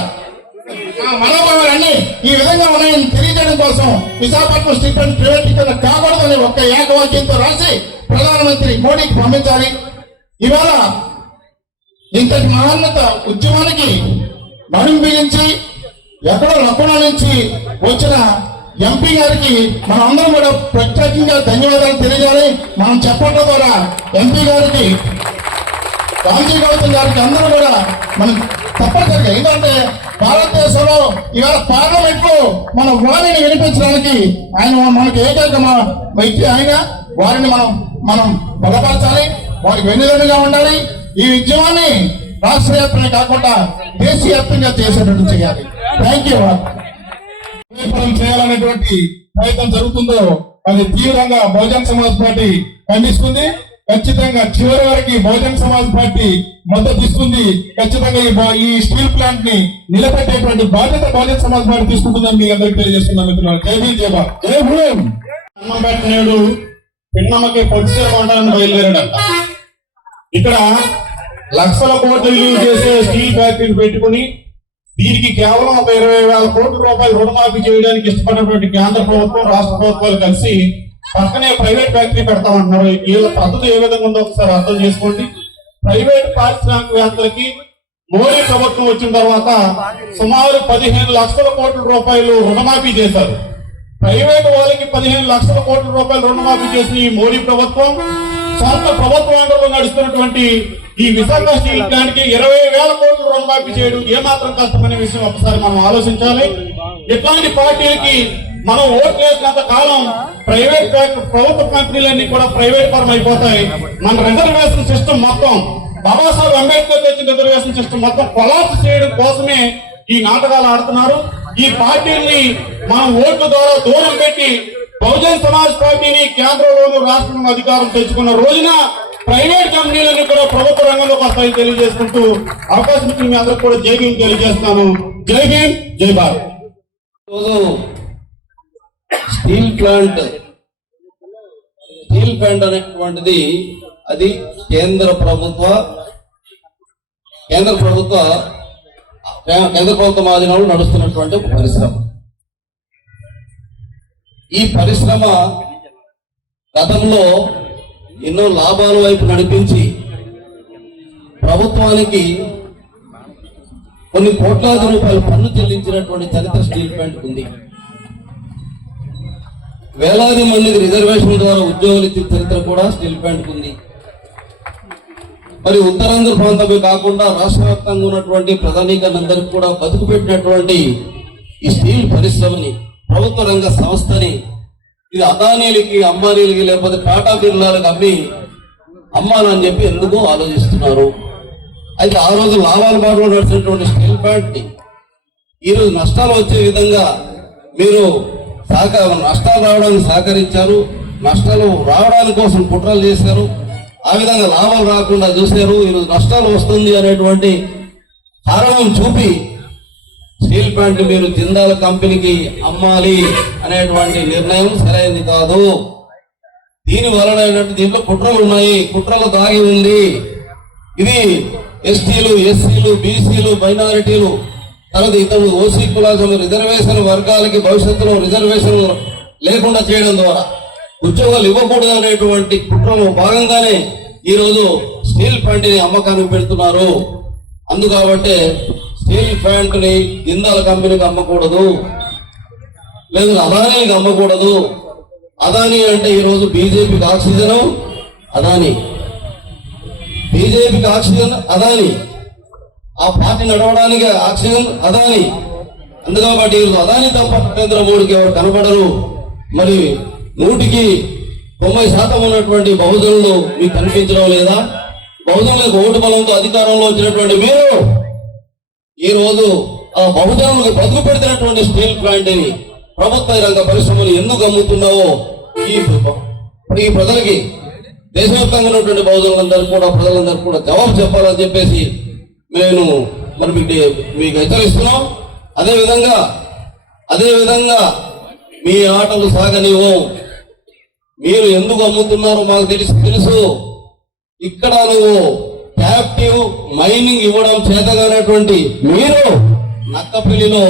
మనోభావాలన్నీ ఈ విధంగా ఉన్నాయని తెలియజేయడం కోసం విశాఖపట్నం స్టీల్ ప్లాంట్ ప్రైవేటీకరణ కాకూడదని ఒక్క ఏకవాక్యంతో రాసి ప్రధానమంత్రి మోడీకి పంపించాలి. ఇవాళ ఇంతటి మహోన్నత ఉద్యమానికి నడుం బిగించి ఎక్కడో లక్నో నుంచి వచ్చిన ఎంపీ గారికి మనం అందరం కూడా ప్రత్యేకంగా ధన్యవాదాలు తెలియజేయాలి. మనం చెప్పడం ద్వారా ఎంపీ గారికి, రామ్జీ గౌతమ్ గారికి అందరూ కూడా మనం తప్పనిసరిగా, ఎందుకంటే భారతదేశంలో ఇవాళ పార్లమెంట్ లో మన వారిని వినిపించడానికి ఆయన మనకి ఏకైక వ్యక్తి. ఆయన వారిని మనం బలపరచాలి, వారికి వెన్నుదన్నుగా ఉండాలి. ఈ ఉద్యమాన్ని రాష్ట్ర వ్యాప్తంగా కాకుండా దేశవ్యాప్తంగా చేసేటట్టు చేయాలి. Thank you. చేయాలనేటువంటి ప్రయత్నం జరుగుతుందో అది తీవ్రంగా బహుజన్ సమాజ్ పార్టీ ఖండిస్తుంది. ఖచ్చితంగా చివరి వరకు బహుజన్ సమాజ్ పార్టీ మద్దతు ఇస్తుంది. ఖచ్చితంగా ఈ స్టీల్ ప్లాంట్ ని నిలబెట్టేటువంటి బాధ్యత బహుజన్ సమాజ్ పార్టీ తీసుకుంటుందని మీకు అందరికీ తెలియజేస్తున్నాం. మిత్రులు, జై భీమ్, జై భారత్, జై భీమ్. అన్నం పెట్టినాడు పిన్నమ్మకి పొడిచే కొంటానని బయలుదేరాడంట. ఇక్కడ లక్షల కోట్లు విలువ చేసే స్టీల్ ఫ్యాక్టరీని పెట్టుకుని దీనికి కేవలం ఒక 20,000 కోట్ల రూపాయలు రుణమాఫీ చేయడానికి ఇష్టపడినటువంటి కేంద్ర ప్రభుత్వం రాష్ట్ర ప్రభుత్వాలు కలిసి పక్కనే ప్రైవేట్ ఫ్యాక్టరీ పెడతామంటున్నారు. వీళ్ళ పద్ధతి ఏ విధంగా ఉందో ఒకసారి అర్థం చేసుకోండి. ప్రైవేట్ పారిశ్రామికవేత్తలకి మోడీ ప్రభుత్వం వచ్చిన తర్వాత సుమారు 15 లక్షల కోట్ల రూపాయలు రుణమాఫీ చేశారు. ప్రైవేట్ వాళ్ళకి 15 లక్షల కోట్ల రూపాయలు రుణమాఫీ చేసిన ఈ మోడీ ప్రభుత్వం సొంత ప్రభుత్వ రంగంలో నడుస్తున్నటువంటి ఈ విశాఖ స్టీల్ ప్లాంట్ కి 20,000 కోట్లు రుణమాఫీ చేయడం ఏమాత్రం కష్టమనే విషయం ఒకసారి మనం ఆలోచించాలి. ఇట్లాంటి పార్టీలకి మనం ఓట్లు వేసినంత కాలం ప్రభుత్వ కంపెనీలన్నీ కూడా ప్రైవేట్ పరం అయిపోతాయి. మన రిజర్వేషన్ సిస్టమ్ మొత్తం బాబాసాహెబ్ అంబేద్కర్ తెచ్చిన రిజర్వేషన్ సిస్టమ్ మొత్తం కొలాప్స్ చేయడం కోసమే ఈ నాటకాలు ఆడుతున్నారు. ఈ పార్టీని మనం ఓట్ల ద్వారా దూరం పెట్టి బహుజన్ సమాజ్ పార్టీని కేంద్రంలోనూ రాష్ట్రంలో అధికారం తెచ్చుకున్న రోజున ప్రైవేట్ కంపెనీలన్నీ కూడా ప్రభుత్వ రంగంలోకి వస్తాయని తెలియజేసుకుంటూ అవకాశం ఇచ్చిన మీ అందరికి కూడా జై భీమ్ తెలియజేస్తున్నాను. జై భీమ్, జై భారత్. స్టీల్ ప్లాంట్ అనేటువంటిది అది కేంద్ర ప్రభుత్వ ఆధీనంలో నడుస్తున్నటువంటి ఒక పరిశ్రమ. ఈ పరిశ్రమ గతంలో ఎన్నో లాభాల వైపు నడిపించి ప్రభుత్వానికి కొన్ని కోట్లాది రూపాయలు పన్ను చెల్లించినటువంటి చరిత్ర స్టీల్ ప్లాంట్ ఉంది. వేలాది మందికి రిజర్వేషన్ ద్వారా ఉద్యోగులు ఇచ్చిన చరిత్ర కూడా స్టీల్ ప్లాంట్ ఉంది. మరి ఉత్తరాంధ్ర ప్రాంతమే కాకుండా రాష్ట్ర వ్యాప్తంగా ఉన్నటువంటి ప్రధానికందరికీ కూడా బతుకు పెట్టినటువంటి ఈ స్టీల్ పరిశ్రమని, ప్రభుత్వ రంగ సంస్థని ఇది అదానీలకి, అంబానీలకి లేకపోతే టాటా బిర్లాలకు అమ్మాలని చెప్పి ఎందుకు ఆలోచిస్తున్నారు? అయితే ఆ రోజు లాభాల బాటలో నడిచినటువంటి స్టీల్ ప్లాంట్ ని ఈరోజు నష్టాలు వచ్చే విధంగా మీరు నష్టాలు రావడానికి సహకరించారు, నష్టాలు రావడానికి కోసం కుట్రలు చేశారు, ఆ విధంగా లాభాలు రాకుండా చూశారు. ఈరోజు నష్టాలు వస్తుంది అనేటువంటి కారణం చూపి స్టీల్ ప్లాంట్ మీరు జిందాల్ కంపెనీకి అమ్మాలి అనేటువంటి నిర్ణయం సరైనది కాదు. దీని వలన దీంట్లో కుట్రలు ఉన్నాయి, కుట్రలు దాగి ఉంది. ఇది ఎస్టీలు, ఎస్సీలు, బీసీలు, మైనారిటీలు, తర్వాత ఇతరులు ఓసీ కులాసులు రిజర్వేషన్ వర్గాలకి భవిష్యత్తులో రిజర్వేషన్ లేకుండా చేయడం ద్వారా ఉద్యోగాలు ఇవ్వకూడదు అనేటువంటి కుట్రలో భాగంగానే ఈ రోజు స్టీల్ ప్లాంట్ ని అమ్మకానికి పెడుతున్నారు. అందుకాబట్టే స్టీల్ ప్లాంట్ ని జిందాల్ కంపెనీకి అమ్మకూడదు, లేదు అదానీకి అమ్మకూడదు. అదానీ అంటే ఈ రోజు బీజేపీకి ఆక్సిజన్ అదానీ, బీజేపీకి ఆక్సిజన్ అదానీ, ఆ పార్టీ నడవడానికి ఆక్సిజన్ అదానీ. అందుకాబట్టి ఈరోజు అదానీ తప్ప నరేంద్ర మోడీకి ఎవరు కనబడరు. మరి 100% ఉన్నటువంటి బహుజనులు మీకు కనిపించడం లేదా? బహుజనులకు ఓటు బలంతో అధికారంలో వచ్చినటువంటి మీరు ఈ రోజు ఆ బహుజనులకు బతుకు పెడుతున్నటువంటి స్టీల్ ప్లాంట్ ని, ప్రభుత్వ రంగ పరిశ్రమలు ఎందుకు అమ్ముతున్నావో ఈ ప్రజలకి, దేశవ్యాప్తంగా ఉన్నటువంటి బహుజనులందరూ కూడా ప్రజలందరూ కూడా జవాబు చెప్పాలని చెప్పేసి నేను మరి మీకు హెచ్చరిస్తున్నాం. అదేవిధంగా మీ ఆటలు సాగనివ్వం. మీరు ఎందుకు అమ్ముతున్నారో మాకు తెలుసు. ఇక్కడ నువ్వు క్యాప్టివ్ మైనింగ్ ఇవ్వడం చేతగానటువంటి మీరు నక్కపల్లిలో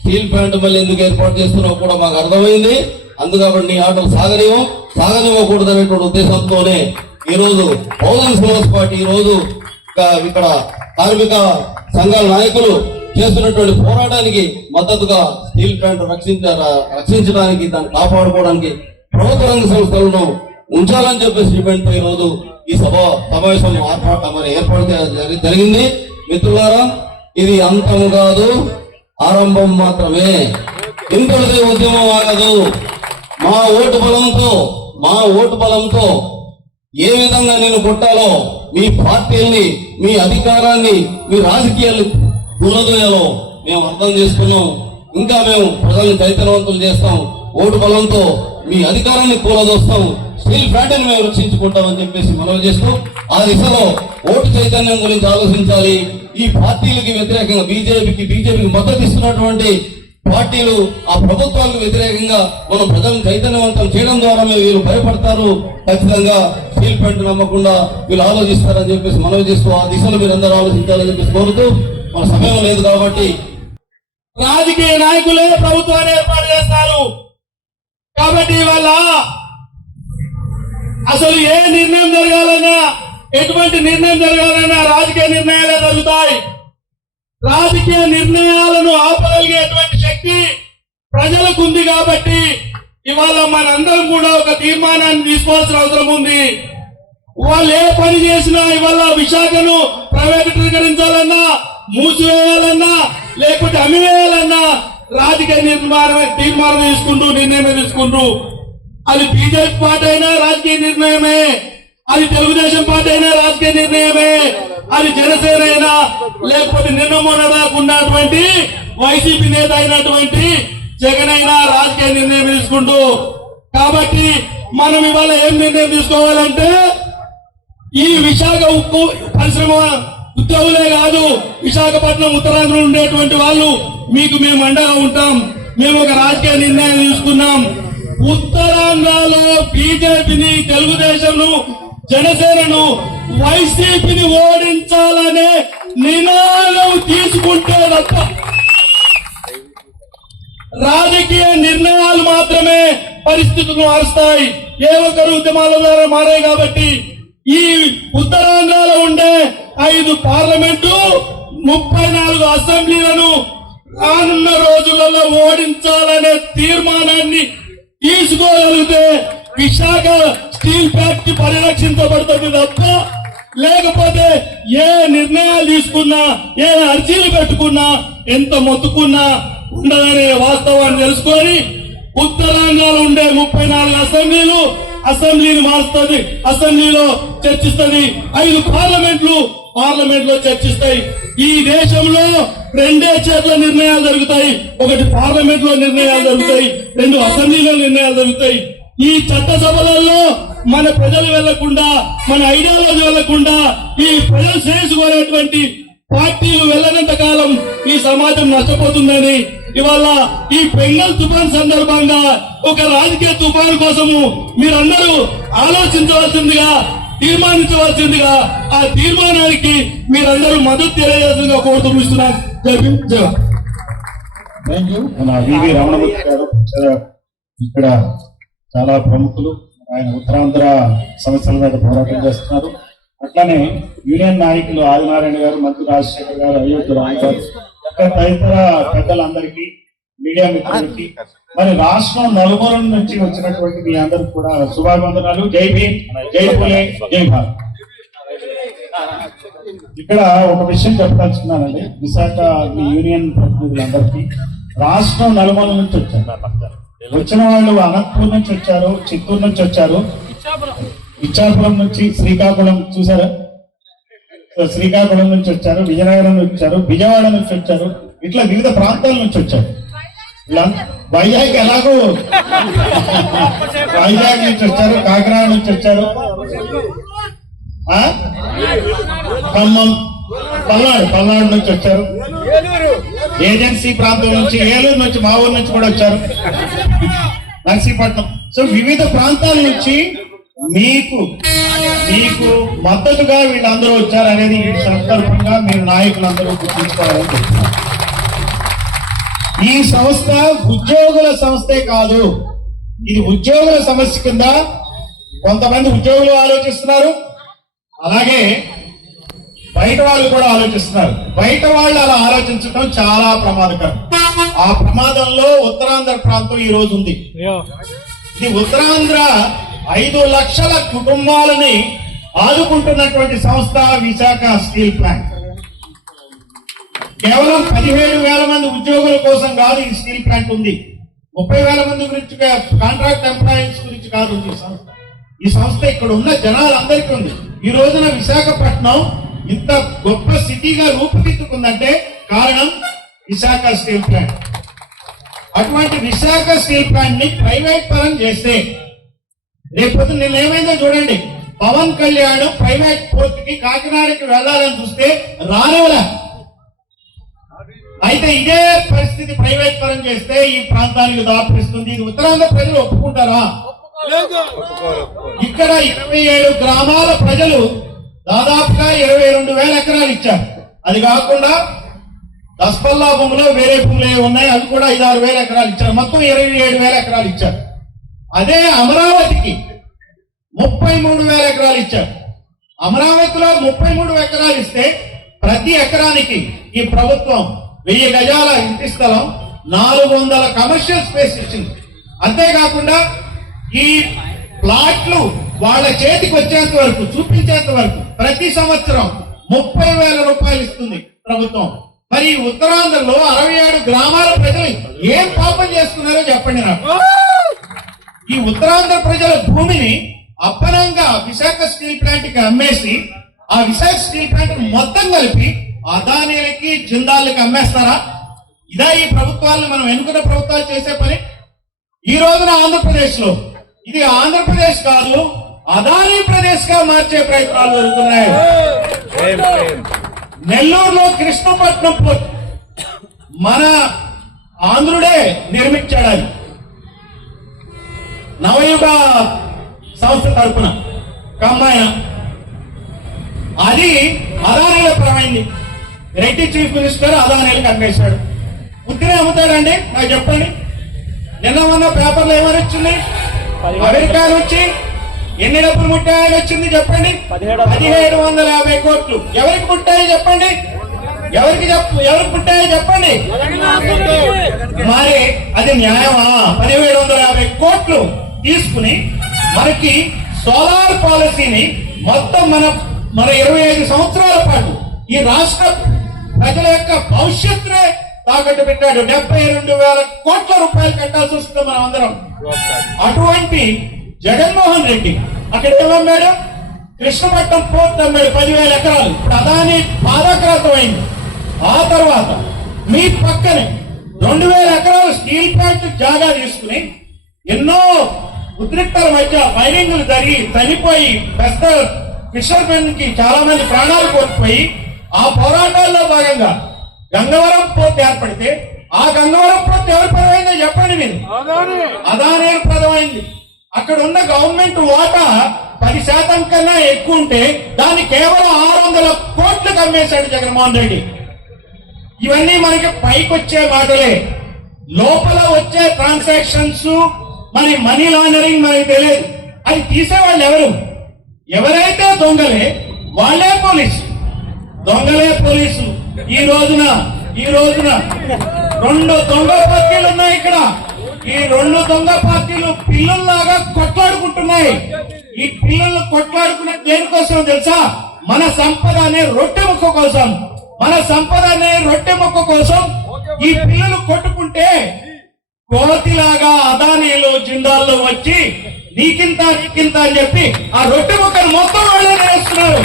స్టీల్ ప్లాంట్ మళ్ళీ ఎందుకు ఏర్పాటు చేస్తున్నావు కూడా మాకు అర్థమైంది. అందుకని నీ ఆటలు సాగనివ్వకూడదు అనేటువంటి ఉద్దేశంతోనే ఈ రోజు బహుజన్ సమాజ్ పార్టీ ఈ రోజు ఇక్కడ కార్మిక సంఘాల నాయకులు చేస్తున్నటువంటి పోరాటానికి మద్దతుగా స్టీల్ ప్లాంట్ రక్షించడానికి, దాన్ని కాపాడుకోవడానికి ప్రభుత్వ రంగ సంస్థలను ఉంచాలని చెప్పేసి డిమాండ్ ఈ రోజు ఈ సమావేశం ఏర్పాటు జరిగింది. మిత్రులారా, ఇది అంతము కాదు, ఆరంభం మాత్రమే. ఇంకొకటి ఉద్యమం ఆగదు. మా ఓటు బలంతో ఏ విధంగా నేను కొట్టాలో, మీ పార్టీల్ని, మీ అధికారాన్ని, మీ రాజకీయాన్ని కూలదోయాలో మేము అర్థం చేసుకున్నాం. ఇంకా మేము ప్రజల్ని చైతన్యవంతులు చేస్తాం. ఓటు బలంతో మీ అధికారాన్ని కూలదోస్తాం, స్టీల్ ప్లాంట్ ని మేము రక్షించుకుంటామని చెప్పేసి మనవి చేస్తూ ఆ దిశలో ఓటు చైతన్యం గురించి ఆలోచించాలి. ఈ పార్టీలకి వ్యతిరేకంగా బీజేపీకి మద్దతు ఇస్తున్నటువంటి పార్టీలు ఆ ప్రభుత్వాలకు వ్యతిరేకంగా మనం ప్రజలను చైతన్యవంతం చేయడం ద్వారా వీళ్ళు భయపడతారు, ఖచ్చితంగా స్టీల్ ప్లాంట్ నమ్మకుండా వీళ్ళు ఆలోచిస్తారని చెప్పేసి మనవి చేస్తూ ఆ దిశలో మీరు అందరూ ఆలోచించాలని చెప్పేసి కోరుతూ, మన సమయం లేదు కాబట్టి రాజకీయ నాయకులే ప్రభుత్వాన్ని ఏర్పాటు చేస్తారు. కాబట్టి ఇవాళ అసలు ఏ నిర్ణయం జరగాలన్నా, ఎటువంటి నిర్ణయం జరగాలన్నా రాజకీయ నిర్ణయాలే జరుగుతాయి. రాజకీయ నిర్ణయాలను ఆపగలిగేటువంటి శక్తి ప్రజలకు ఉంది. కాబట్టి ఇవాళ మనందరం కూడా ఒక తీర్మానాన్ని తీసుకోవాల్సిన అవసరం ఉంది. వాళ్ళు ఏ పని చేసినా ఇవాళ విశాఖను ప్రైవేటీకరించాలన్నా, మూసివేయాలన్నా, లేకపోతే అమ్మివేయాలన్నా రాజకీయ తీర్మానం తీసుకుంటూ నిర్ణయం తీసుకుంటూ, అది బీజేపీ పార్టీ అయినా రాజకీయ నిర్ణయమే, అది తెలుగుదేశం పార్టీ అయినా రాజకీయ నిర్ణయమే, అది జనసేన అయినా, లేకపోతే నిన్న మొన్నదాకా ఉన్నటువంటి వైసీపీ నేత అయినటువంటి జగన్ అయినా రాజకీయ నిర్ణయం తీసుకుంటూ. కాబట్టి మనం ఇవాళ ఏం నిర్ణయం తీసుకోవాలంటే, ఈ విశాఖ ఉక్కు పరిశ్రమ ఉద్యోగులే కాదు, విశాఖపట్నం ఉత్తరాంధ్రలో ఉండేటువంటి వాళ్ళు మీకు మేము అండగా ఉంటాం. మేము ఒక రాజకీయ నిర్ణయం తీసుకున్నాం. ఉత్తరాంధ్రలో బీజేపీని, తెలుగుదేశంను, జనసేనను, వైసీపీని ఓడించాలనే నినాదం తీసుకుంటే తప్ప రాజకీయ నిర్ణయాలు మాత్రమే పరిస్థితులను మారుస్తాయి. ఏ ఒక్కరు ఉద్యమాల ద్వారా మారాయి. కాబట్టి ఈ ఉత్తరాంధ్రలో ఉండే 5 పార్లమెంటు, 34 అసెంబ్లీలను రానున్న రోజులలో ఓడించాలనే తీర్మానాన్ని తీసుకోగలిగితే విశాఖ స్టీల్ ఫ్యాక్టరీ పరిరక్షించబడుతుంది తప్ప, లేకపోతే ఏ నిర్ణయాలు తీసుకున్నా, ఏ అర్జీలు పెట్టుకున్నా, ఎంత మొత్తుకున్నా ఉండదనే వాస్తవాన్ని తెలుసుకొని ఉత్తరాంధ్రలో ఉండే 34 అసెంబ్లీలు, అసెంబ్లీని మారుస్తుంది, అసెంబ్లీలో చర్చిస్తుంది. 5 పార్లమెంట్ లో చర్చిస్తాయి. ఈ దేశంలో 2 చోట్ల నిర్ణయాలు జరుగుతాయి. ఒకటి పార్లమెంట్ లో నిర్ణయాలు జరుగుతాయి, 2 అసెంబ్లీలో నిర్ణయాలు జరుగుతాయి. ఈ చట్టసభలలో మన ప్రజలు వెళ్లకుండా, మన ఐడియాలజీ వెళ్లకుండా, ఈ ప్రజలు చేసుకోలేటువంటి పార్టీలు వెళ్ళనంత కాలం ఈ సమాజం నష్టపోతుందని ఇవాళ ఈ బెంగాల్ తుఫాన్ సందర్భంగా ఒక రాజకీయ తుఫాను కోసము మీరందరూ ఆలోచించవలసిందిగా, తీర్మానించవలసిందిగా, ఆ తీర్మానానికి మీరందరూ మద్దతు తెలియజేసిందిగా కోరుతున్నాను. Thank you. మన వివి రమణమూర్తి గారు ఇక్కడ చాలా ప్రముఖులు. ఆయన ఉత్తరాంధ్ర సమస్యల మీద పోరాటం చేస్తున్నారు. అట్లానే యూనియన్ నాయకులు ఆదినారాయణ గారు, మంత్రి రాజశేఖర్ గారు, అయోధ్య రామ్ గారు, ఇంకా తదితర పెద్దలందరికీ, మీడియా మిత్రులకి, మరి రాష్ట్రం నలుమూల నుంచి వచ్చినటువంటి మీ అందరికి కూడా శుభాభివందనాలు. జై భీమ్, జై పూలే, జై భారత్. ఇక్కడ ఒక విషయం చెప్పదలుచుకున్నానండి. విశాఖ మీ యూనియన్ ప్రతినిధులందరికీ, రాష్ట్రం నలుమూల నుంచి వచ్చారు. వచ్చిన వాళ్ళు అనంతపురం నుంచి వచ్చారు, చిత్తూరు నుంచి వచ్చారు, ఇచ్చాపురం నుంచి, శ్రీకాకుళం చూసారా, శ్రీకాకుళం నుంచి వచ్చారు, విజయనగరం నుంచి వచ్చారు, విజయవాడ నుంచి వచ్చారు, ఇట్లా వివిధ ప్రాంతాల నుంచి వచ్చారు. వైజాగ్ ఎలాగో వైజాగ్ నుంచి వచ్చారు, కాకినాడ నుంచి వచ్చారు, ఖమ్మం, పల్నాడు నుంచి వచ్చారు, ఏజెన్సీ ప్రాంతం నుంచి, ఏలూరు నుంచి, మా ఊరు నుంచి కూడా వచ్చారు, నర్సీపట్నం. సో వివిధ ప్రాంతాల నుంచి మీకు మద్దతుగా వీళ్ళందరూ వచ్చారు అనేది ఈ సందర్భంగా మీరు నాయకులందరూ గుర్తుంచుకోవాలని చెప్తున్నారు. ఈ సంస్థ ఉద్యోగుల సంస్థే కాదు, ఇది ఉద్యోగుల సమస్య కింద కొంతమంది ఉద్యోగులు ఆలోచిస్తున్నారు, అలాగే బయట వాళ్ళు కూడా ఆలోచిస్తున్నారు. బయట వాళ్ళు అలా ఆలోచించడం చాలా ప్రమాదకరం. ఆ ప్రమాదంలో ఉత్తరాంధ్ర ప్రాంతం ఈ రోజు ఉంది. ఇది ఉత్తరాంధ్ర 5 లక్షల కుటుంబాలని ఆదుకుంటున్నటువంటి సంస్థ విశాఖ స్టీల్ ప్లాంట్. కేవలం 17,000 మంది ఉద్యోగుల కోసం కాదు ఈ స్టీల్ ప్లాంట్ ఉంది. 30,000 మంది గురించి, కాంట్రాక్ట్ ఎంప్లాయీస్ గురించి కాదు ఈ సంస్థ. ఈ సంస్థ ఇక్కడ ఉన్న జనాలందరికీ ఉంది. ఈ రోజున విశాఖపట్నం ఇంత గొప్ప సిటీగా రూపుదిద్దుకుందంటే కారణం విశాఖ స్టీల్ ప్లాంట్. అటువంటి విశాఖ స్టీల్ ప్లాంట్ ని ప్రైవేట్ పరం చేస్తే రేపు నిన్న ఏమైందో చూడండి. పవన్ కళ్యాణ్ ప్రైవేట్ పోర్ట్ కి కాకినాడకి వెళ్లాలని చూస్తే రానివలా. అయితే ఇదే పరిస్థితి ప్రైవేట్ పరం చేస్తే ఈ ప్రాంతానికి దాపిస్తుంది. ఇది ఉత్తరాంధ్ర ప్రజలు ఒప్పుకుంటారా? ఇక్కడ 27 గ్రామాల ప్రజలు దాదాపుగా 22,000 ఎకరాలు ఇచ్చారు. అది కాకుండా దస్పల్లా భూములు వేరే భూములు ఏ ఉన్నాయి అవి కూడా 5-6 ఎకరాలు ఇచ్చారు. మొత్తం 27,000 ఎకరాలు ఇచ్చారు. అదే అమరావతికి 33,000 ఎకరాలు ఇచ్చారు. అమరావతిలో 33 ఎకరాలు ఇస్తే ప్రతి ఎకరానికి ఈ ప్రభుత్వం 1000 గజాల ఇంటి స్థలం, 400 కమర్షియల్ స్పేస్ ఇచ్చింది. అంతేకాకుండా ఈ ప్లాట్లు వాళ్ళ చేతికి వచ్చేంత వరకు, చూపించేంత వరకు ప్రతి సంవత్సరం 30,000 రూపాయలు ఇస్తుంది ప్రభుత్వం. మరి ఉత్తరాంధ్రలో 67 గ్రామాల ప్రజలు ఏం పాపం చేస్తున్నారో చెప్పండి నాకు. ఈ ఉత్తరాంధ్ర ప్రజల భూమిని అప్పనంగా విశాఖ స్టీల్ ప్లాంట్ కి అమ్మేసి ఆ విశాఖ స్టీల్ ప్లాంట్ మొత్తం కలిపి అదానీలకి జిందాల్కి అమ్మేస్తారా? ఇదా ఈ ప్రభుత్వాలను మనం ఎన్నుకున్న ప్రభుత్వాలు చేసే పని? ఈ రోజున ఆంధ్రప్రదేశ్ లో ఇది ఆంధ్రప్రదేశ్ కాదు, అదానీ ప్రదేశ్ గా మార్చే ప్రయత్నాలు జరుగుతున్నాయి. నెల్లూరులో కృష్ణపట్నం పోర్ట్ మన ఆంధ్రుడే నిర్మించాడు. నవయుగ సంస్థ తరపున కమ్మాయన. అది అదానీల పరమైంది. రెడ్డి చీఫ్ మినిస్టర్ అదానీలకు అమ్మేశాడు. ఉత్తినే అమ్ముతాడండి? నాకు చెప్పండి. నిన్న మొన్న పేపర్లో ఏమని వచ్చింది? అమెరికా నుంచి ఎన్ని డబ్బులు ముట్టాయని వచ్చింది చెప్పండి? 1750 కోట్లు. ఎవరికి ముట్టాయి చెప్పండి? ఎవరికి పుట్టాయో చెప్పండి. మరి అది న్యాయమా? 1750 కోట్లు తీసుకుని మనకి సోలార్ పాలసీని మొత్తం మన 25 సంవత్సరాల పాటు ఈ రాష్ట్ర ప్రజల యొక్క భవిష్యత్తునే తాకట్టు పెట్టాడు. 72,000 కోట్ల రూపాయలు కట్టాల్సి వస్తుంది మనం అందరం. అటువంటి జగన్మోహన్ రెడ్డి అక్కడ ఏమన్నాడు? కృష్ణపట్నం పోర్ట్ అమ్మాడు 10,000 ఎకరాలు. ఇప్పుడు అదాని బాధాక్రాంతం అయింది. ఆ తర్వాత మీ పక్కనే 2,000 ఎకరాలు స్టీల్ ప్లాంట్ జాగా తీసుకుని ఎన్నో ఉద్రిక్తల మధ్య మైనింగ్లు జరిగి చనిపోయి పెద్ద ఫిషర్మెన్ కి చాలా మంది ప్రాణాలు కోల్పోయి ఆ పోరాటాల్లో భాగంగా గంగవరం పోర్ట్ ఏర్పడితే ఆ గంగవరం పోర్ట్ ఎవరి పదమైందో చెప్పండి మీరు? అదానీ పదమైంది. అక్కడ ఉన్న గవర్నమెంట్ వాటా 10% కన్నా ఎక్కువ ఉంటే దాన్ని కేవలం 600 కోట్లకు అమ్మేశాడు జగన్మోహన్ రెడ్డి. ఇవన్నీ మనకి పైకి వచ్చే మాటలే. లోపల వచ్చే ట్రాన్సాక్షన్స్ మరి మనీ లాండరింగ్ మనకి తెలియదు. అది తీసేవాళ్ళు ఎవరు? ఎవరైతే దొంగలే వాళ్ళే పోలీసు. దొంగలే పోలీసు. ఈ రోజున 2 దొంగ పార్టీలు ఉన్నాయి ఇక్కడ. ఈ 2 దొంగ పార్టీలు పిల్లల్లాగా కొట్లాడుకుంటున్నాయి. ఈ పిల్లలు కొట్లాడుకునే దేనికోసం తెలుసా? మన సంపద అనే రొట్టె ముక్క కోసం. మన సంపద అనే రొట్టె ముక్క కోసం ఈ పిల్లలు కొట్టుకుంటే కోతిలాగా అదానీలు జిందాల్లో వచ్చి నీకింత అని చెప్పి ఆ రొట్టె ముక్కను మొత్తం వాళ్ళే వేస్తున్నారు.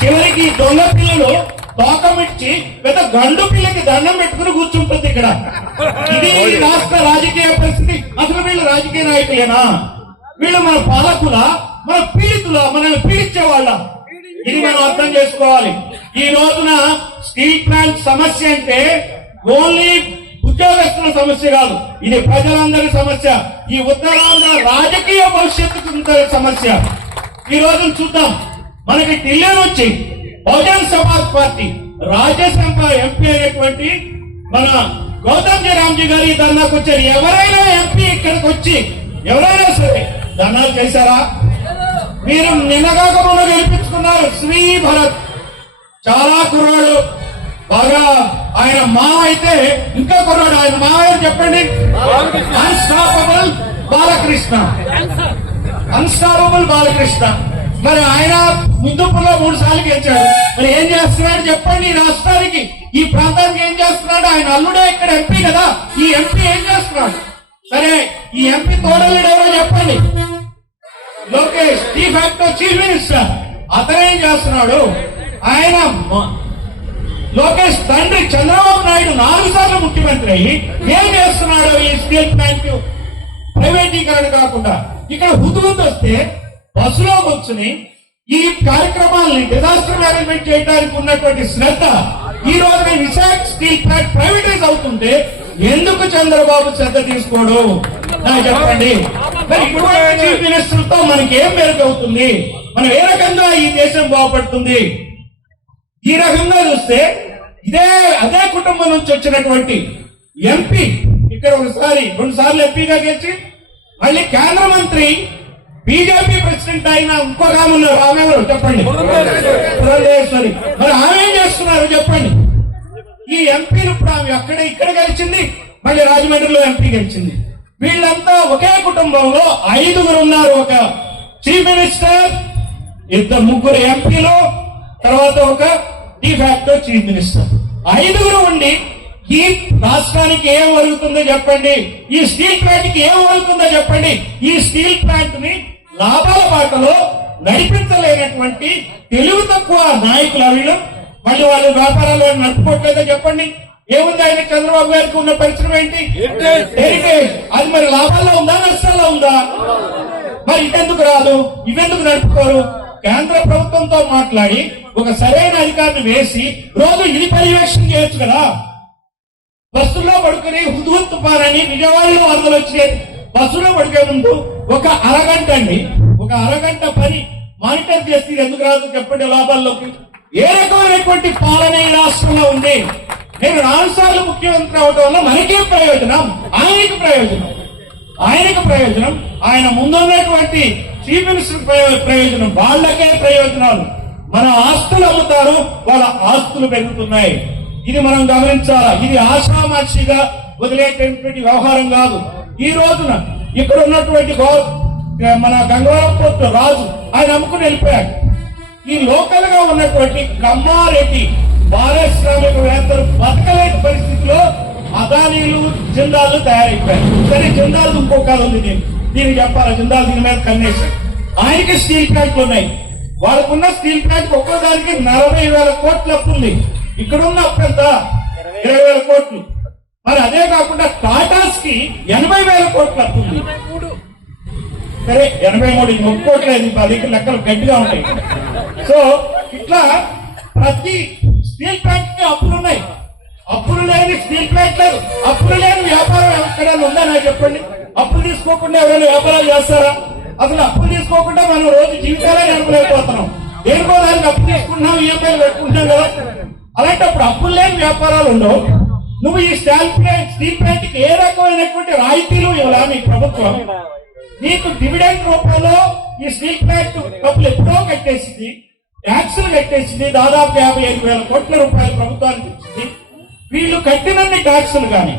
చివరికి దొంగ పిల్లలు తోకమిచ్చి పెద్ద గండు పిల్లకి దండం పెట్టుకుని కూర్చుంటుంది ఇక్కడ. ఇది రాష్ట్ర రాజకీయ పరిస్థితి. అసలు వీళ్ళు రాజకీయ నాయకులేనా? వీళ్ళు మన పాలకుల, మన పీడితుల, మనల్ని పీడించే వాళ్ళ? ఇది మనం అర్థం చేసుకోవాలి. ఈ రోజున స్టీల్ ప్లాంట్ సమస్య అంటే ఓన్లీ ఉద్యోగస్తుల సమస్య కాదు, ఇది ప్రజలందరి సమస్య. ఈ ఉత్తరాంధ్ర రాజకీయ భవిష్యత్తు సమస్య. ఈ రోజు చూద్దాం, మనకి ఢిల్లీ నుంచి బహుజన్ సమాజ్ పార్టీ రాజ్యసభ ఎంపీ అయినటువంటి మన గౌతమ్ రామ్జీ గారు ఈ ధర్నాకు వచ్చారు. ఎవరైనా ఎంపీ ఇక్కడికి వచ్చి ఎవరైనా సరే ధర్నాలు చేశారా? మీరు నిన్నగాక మొన్న గెలిపించుకున్నారు శ్రీ భరత్, చాలా కుర్రాడు, బాగా ఆయన మా అయితే ఇంకా కుర్రాడు. ఆయన మా చెప్పండి. అన్స్టాపబుల్ బాలకృష్ణ. అన్స్టాపబుల్ బాలకృష్ణ. మరి ఆయన ముందుపులో 3 సార్లు గెలిచాడు. మరి ఏం చేస్తున్నాడు చెప్పండి? ఈ రాష్ట్రానికి, ఈ ప్రాంతానికి ఏం చేస్తున్నాడు? ఆయన అల్లుడే ఇక్కడ ఎంపీ కదా. ఈ ఎంపీ ఏం చేస్తున్నాడు? సరే, ఈ ఎంపీ తోడల్లుడు ఎవరో చెప్పండి? Lokesh, de facto chief minister. అతనేం చేస్తున్నాడు? ఆయన లోకేష్ తండ్రి చంద్రబాబు నాయుడు 4 సార్లు ముఖ్యమంత్రి అయ్యి ఏం చేస్తున్నాడు? ఈ స్టీల్ ప్లాంట్ ప్రైవేటీకరణ కాకుండా ఇక్కడ హుద్దుహుద్దు వస్తే బస్సులో కూర్చుని ఈ కార్యక్రమాలని డిజాస్టర్ మేనేజ్మెంట్ చేయడానికి ఉన్నటువంటి శ్రద్ధ ఈ ఈ రోజు విశాఖ స్టీల్ ప్లాంట్ ప్రైవేటైజ్ అవుతుంటే ఎందుకు చంద్రబాబు శ్రద్ధ తీసుకోడు నాకు చెప్పండి. మరి ఇటువంటి చీఫ్ మినిస్టర్ తో మనకి ఏం మెరుగు అవుతుంది? మనం ఏ రకంగా ఈ దేశం బాగుపడుతుంది? ఈ రకంగా చూస్తే అదే కుటుంబం నుంచి వచ్చినటువంటి ఎంపీ ఇక్కడ ఒకసారి 2 సార్లు ఎంపీగా గెలిచి మళ్ళీ కేంద్ర మంత్రి బీజేపీ ప్రెసిడెంట్ అయిన ఇంకొక ఆమె ఉన్నారు. ఆమె ఎవరు చెప్పండి? పురంధేశ్వరి. మరి ఆమె ఏం చేస్తున్నారు చెప్పండి? ఈ ఎంపీలు ఇప్పుడు ఆమె ఇక్కడ గెలిచింది, మళ్ళీ రాజమండ్రిలో ఎంపీ గెలిచింది. వీళ్ళంతా ఒకే కుటుంబంలో 5 ఉన్నారు. ఒక చీఫ్ మినిస్టర్, 2 ఎంపీలు, తర్వాత ఒక డిఫాక్టో చీఫ్ మినిస్టర్. 5 ఉండి ఈ రాష్ట్రానికి ఏం వరుగుతుందో చెప్పండి, ఈ స్టీల్ ప్లాంట్ కి ఏం వరుగుతుందో చెప్పండి. ఈ స్టీల్ ప్లాంట్ ని లాభాల బాటలో నడిపించలేనటువంటి తెలివి తక్కువ నాయకులు వీళ్ళు. మళ్ళీ వాళ్ళు వ్యాపారాలు నడుపుకోవట్లేదో చెప్పండి. ఏముంది ఆయన చంద్రబాబు గారికి ఉన్న పరిశ్రమ ఏంటి? హెరిటేజ్. అది మరి లాభాల్లో ఉందా నష్టాల్లో ఉందా? మరి ఇటెందుకు రాదు? ఇవెందుకు నడుపుకోరు? కేంద్ర ప్రభుత్వంతో మాట్లాడి ఒక సరైన అధికారిని వేసి రోజు ఇది పర్యవేక్షణ చేయొచ్చు కదా. బస్సులో పడుకుని హుద్హుద్ తుఫాన్ అని విజయవాడలో వరదలు వచ్చినాయి. బస్సులో పడుకే ముందు ఒక అరగంట పని మానిటర్ చేసి ఎందుకు రాదు చెప్పండి లాభాల్లోకి? ఏ రకమైనటువంటి పాలన ఈ రాష్ట్రంలో ఉంది? నేను 4 సార్లు ముఖ్యమంత్రి అవడం వల్ల మనకేం ప్రయోజనం? ఆయనకు ప్రయోజనం, ఆయన ముందున్నటువంటి చీఫ్ మినిస్టర్ ప్రయోజనం, వాళ్ళకే ప్రయోజనాలు. మన ఆస్తులు అమ్ముతారు, వాళ్ళ ఆస్తులు పెరుగుతున్నాయి. ఇది మనం గమనించాలా. ఇది ఆషామాషిగా వదిలేటటువంటి వ్యవహారం కాదు. ఈ రోజున ఇక్కడ ఉన్నటువంటి మన గంగవరం పోర్టు రాజు ఆయన అమ్ముకుని వెళ్ళిపోయాడు. ఈ లోకల్ గా ఉన్నటువంటి కమ్మారెడ్డి పారిశ్రామికవేత్తలు బతకలేని పరిస్థితిలో అదానీలు జిందాలు తయారైపోయారు. సరే జిందాలు ఇంకొక ఉంది, దీనికి చెప్పాలి. జిందాలు దీని మీద కన్నేశారు. ఆయనకి స్టీల్ ప్లాంట్లు ఉన్నాయి. వాళ్ళకున్న స్టీల్ ప్లాంట్ ఒక్కోదానికి 40,000 కోట్ల అప్పు ఉంది. ఇక్కడున్న అప్పు ఎంత? 20,000 కోట్లు. మరి అదే కాకుండా టాటాస్ కి 80,000 కోట్ల అప్పు ఉంది. సరే 83 ఒప్పుకోవట్లేదు, 10 లెక్కలు గట్టిగా ఉంటాయి. సో ఇట్లా ప్రతి స్టీల్ ప్లాంట్ కి అప్పులు ఉన్నాయి. అప్పులు లేని స్టీల్ ప్లాంట్ లేదు. అప్పులు లేని వ్యాపారం ఎక్కడైనా ఉందా నాకు చెప్పండి? అప్పులు తీసుకోకుండా ఎవరైనా వ్యాపారాలు చేస్తారా? అసలు అప్పులు తీసుకోకుండా మనం రోజు జీవితాలే నడపలేకపోతున్నాం. దేనికో దానికి అప్పు తీసుకుంటున్నాం, ఈఎంఐలు పెట్టుకుంటున్నాం కదా. అలాంటప్పుడు అప్పులు లేని వ్యాపారాలు ఉండవు. నువ్వు ఈ స్టీల్ ప్లాంట్ కి ఏ రకమైనటువంటి రాయితీలు ఇవ్వాలా నీ ప్రభుత్వం? నీకు డివిడెండ్ రూపంలో ఈ స్టీల్ ప్లాంట్ డబ్బులు ఎప్పుడో కట్టేసింది, ట్యాక్సులు కట్టేసింది. దాదాపు 55,000 కోట్ల రూపాయలు ప్రభుత్వానికి ఇచ్చింది. వీళ్ళు కట్టినన్ని ట్యాక్సులు కానీ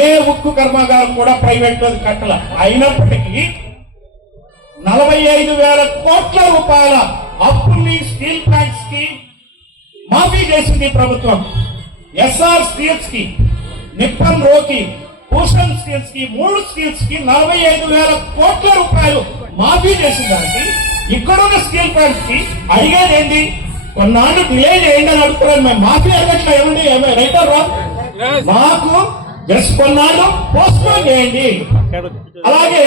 ఏ ఉక్కు కర్మాగారం కూడా ప్రైవేట్ లో కట్టల. అయినప్పటికీ 45,000 కోట్ల రూపాయల అప్పుల్ని స్టీల్ ప్లాంట్స్ కి మాఫీ చేసింది ప్రభుత్వం. ఎస్ఆర్ స్టీల్స్ కి, నిప్పన్ రోకి, భూషణ్ స్టీల్స్ కి, 3 స్టీల్స్ కి 45,000 కోట్ల రూపాయలు మాఫీ చేసిన దానికి ఇక్కడున్న స్టీల్ ప్లాంట్స్ కి అడిగేది ఏంటి? కొన్నాళ్ళు డిలే చేయండి అని అడుగుతున్నాను. మేము మాఫీ అడగట్లా. ఏమండి రైటర్ రా, మాకు జస్ట్ కొన్నాళ్ళు పోస్ట్ పోన్ చేయండి. అలాగే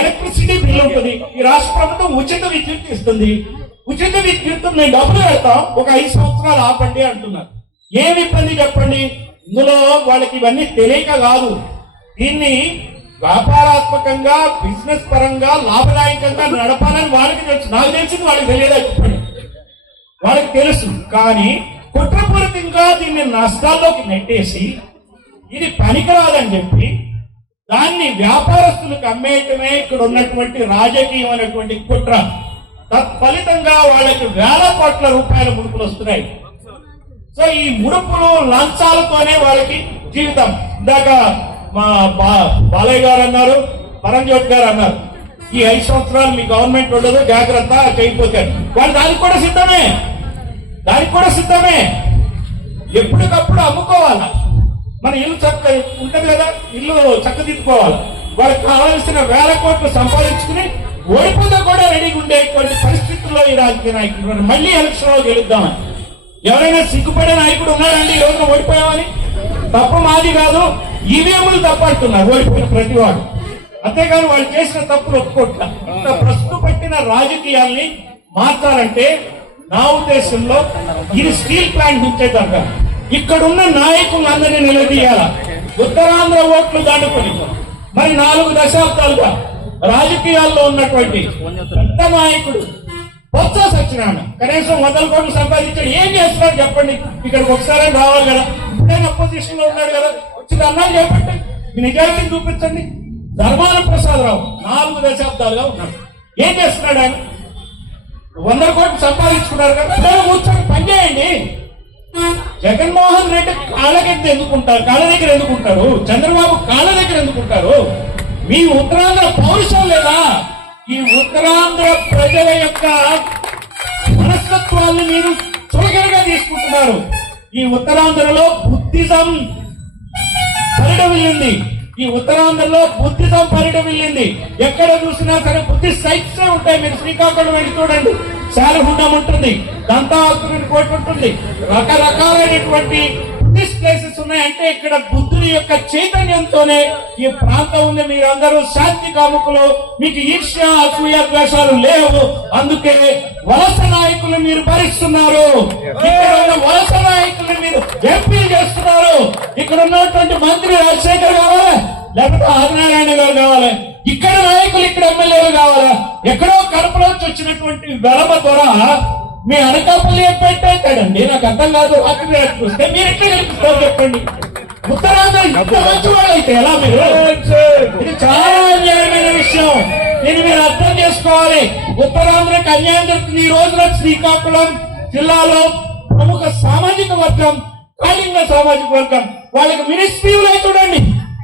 ఎలక్ట్రిసిటీ బిల్ ఉంటుంది. ఈ రాష్ట్ర ప్రభుత్వం ఉచిత విద్యుత్ ఇస్తుంది. ఉచిత విద్యుత్ మేము డబ్బులు పెడతాం, ఒక 5 సంవత్సరాలు ఆపండి అంటున్నారు. ఏమి ఇబ్బంది చెప్పండి? ఇందులో వాళ్ళకి ఇవన్నీ తెలియక కాదు. దీన్ని వ్యాపారాత్మకంగా, బిజినెస్ పరంగా, లాభదాయకంగా నడపాలని వాళ్ళకి తెలుసు. నాకు తెలిసింది వాళ్ళకి తెలియదా చెప్పండి? వాళ్ళకి తెలుసు. కానీ కుట్రపూరితంగా దీన్ని నష్టాల్లోకి నెట్టేసి ఇది పనికిరాదని చెప్పి దాన్ని వ్యాపారస్తులకు అమ్మేయటమే ఇక్కడ ఉన్నటువంటి రాజకీయమైనటువంటి కుట్ర. తత్ఫలితంగా వాళ్ళకి 1,000 కోట్ల రూపాయల ముడుపులు వస్తున్నాయి. సో ఈ ముడుపులు లంచాలతోనే వాళ్ళకి జీవితం. ఇందాక మా బాలయ్య గారు అన్నారు, పరంజ్యోతి గారు అన్నారు, ఈ 5 సంవత్సరాలు మీ గవర్నమెంట్ ఉండదు, జాగ్రత్త చేయకపోతారు. వాళ్ళు దానికి కూడా సిద్ధమే. ఎప్పటికప్పుడు అమ్ముకోవాలా. మన ఇల్లు చక్క ఉంటది కదా, ఇల్లు చక్కదిద్దుకోవాలి. వాళ్ళకి కావాల్సిన 1,000 కోట్లు సంపాదించుకుని ఓడిపోతే కూడా రెడీగా ఉండేటువంటి పరిస్థితుల్లో ఈ రాజకీయ నాయకులు మళ్ళీ ఎలక్షన్ లో గెలుద్దామని. ఎవరైనా సిగ్గుపడే నాయకుడు ఉన్నాడండి ఈ రోజున ఓడిపోయామని? తప్పు మాది కాదు, ఈవీఎంలు తప్పడుతున్నారు ఓడిపోయిన ప్రతివాడు. అంతేగాని వాళ్ళు చేసిన తప్పులు ఒప్పుకోట్ల. ప్రస్తుతం పట్టిన రాజకీయాల్ని మార్చాలంటే నా ఉద్దేశంలో ఇది స్టీల్ ప్లాంట్ ఉంచేదాకా ఇక్కడున్న నాయకులందరినీ నిలదీయాల. ఉత్తరాంధ్ర ఓట్లు దాటుకొని మరి 4 దశాబ్దాలుగా రాజకీయాల్లో ఉన్నటువంటి పెద్ద నాయకుడు బొత్స సత్యనారాయణ కనీసం 100 కోట్లు సంపాదించాడు. ఏం చేస్తున్నాడు చెప్పండి? ఇక్కడికి ఒకసారి రావాలి కదా, ఇప్పుడే అపోజిషన్ లో ఉన్నాడు కదా, వచ్చింది అన్నాడు చెప్పండి, మీ నిజాయితీని చూపించండి. ధర్మాన ప్రసాదరావు 4 దశాబ్దాలుగా ఉన్నాడు. ఏం చేస్తున్నాడు ఆయన? 100 కోట్లు సంపాదించుకున్నారు కదా, పిల్లలు కూర్చొని పనిచేయండి. జగన్మోహన్ రెడ్డి కాళ్ళ దగ్గర ఎందుకుంటారు? చంద్రబాబు కాళ్ళ దగ్గర ఎందుకుంటారు? మీ ఉత్తరాంధ్ర పౌరుషం లేదా? ఈ ఉత్తరాంధ్ర ప్రజల యొక్క మనస్తత్వాన్ని మీరు చులకనగా తీసుకుంటున్నారు. ఈ ఉత్తరాంధ్రలో బుద్ధిజం పరిడవిల్లింది. ఎక్కడ చూసినా సరే బుద్ధిస్ట్ సైట్స్ ఉంటాయి. మీరు శ్రీకాకుళం వెళ్ళి చూడండి, శాలహుండం ఉంటుంది, దంతాసురుని కోట ఉంటుంది, రకరకాలైనటువంటి బుద్ధిస్ట్ ప్లేసెస్ ఉన్నాయి. అంటే ఇక్కడ బుద్ధుని యొక్క చైతన్యంతోనే ఈ ప్రాంతం ఉంది. మీరందరూ శాంతి కాముకులు, మీకు ఈర్ష్య అసూయ ద్వేషాలు లేవు. అందుకే వలస నాయకులు మీరు భరిస్తున్నారు. ఇక్కడ ఉన్న వలస నాయకులు మీరు ఎంపీలు చేస్తున్నారు. ఇక్కడ ఉన్నటువంటి మంత్రి రాజశేఖర్ కావాలా, లేకపోతే ఆదినారాయణ గారు కావాలి? ఇక్కడ నాయకులు, ఇక్కడ ఎమ్మెల్యేలు కావాలా? ఎక్కడో కడపలోంచి వచ్చినటువంటి వెలమ ద్వారా మీ అనకాపల్లి పెట్టేస్తాడండి. నాకు అర్థం కాదు. రాత్రి వస్తే మీరు ఎట్లా గెలుపుతారు చెప్పండి? ఉత్తరాంధ్ర ఇంత మంచి వాళ్ళైతే ఎలా? మీరు ఇది చాలా అన్యాయమైన విషయం. దీన్ని మీరు అర్థం చేసుకోవాలి. ఉత్తరాంధ్రకి అన్యాయం జరుగుతుంది. ఈ రోజున శ్రీకాకుళం జిల్లాలో ప్రముఖ సామాజిక వర్గం కాళింగ సామాజిక వర్గం, వాళ్ళకి మినిస్ట్రీలు చూడండి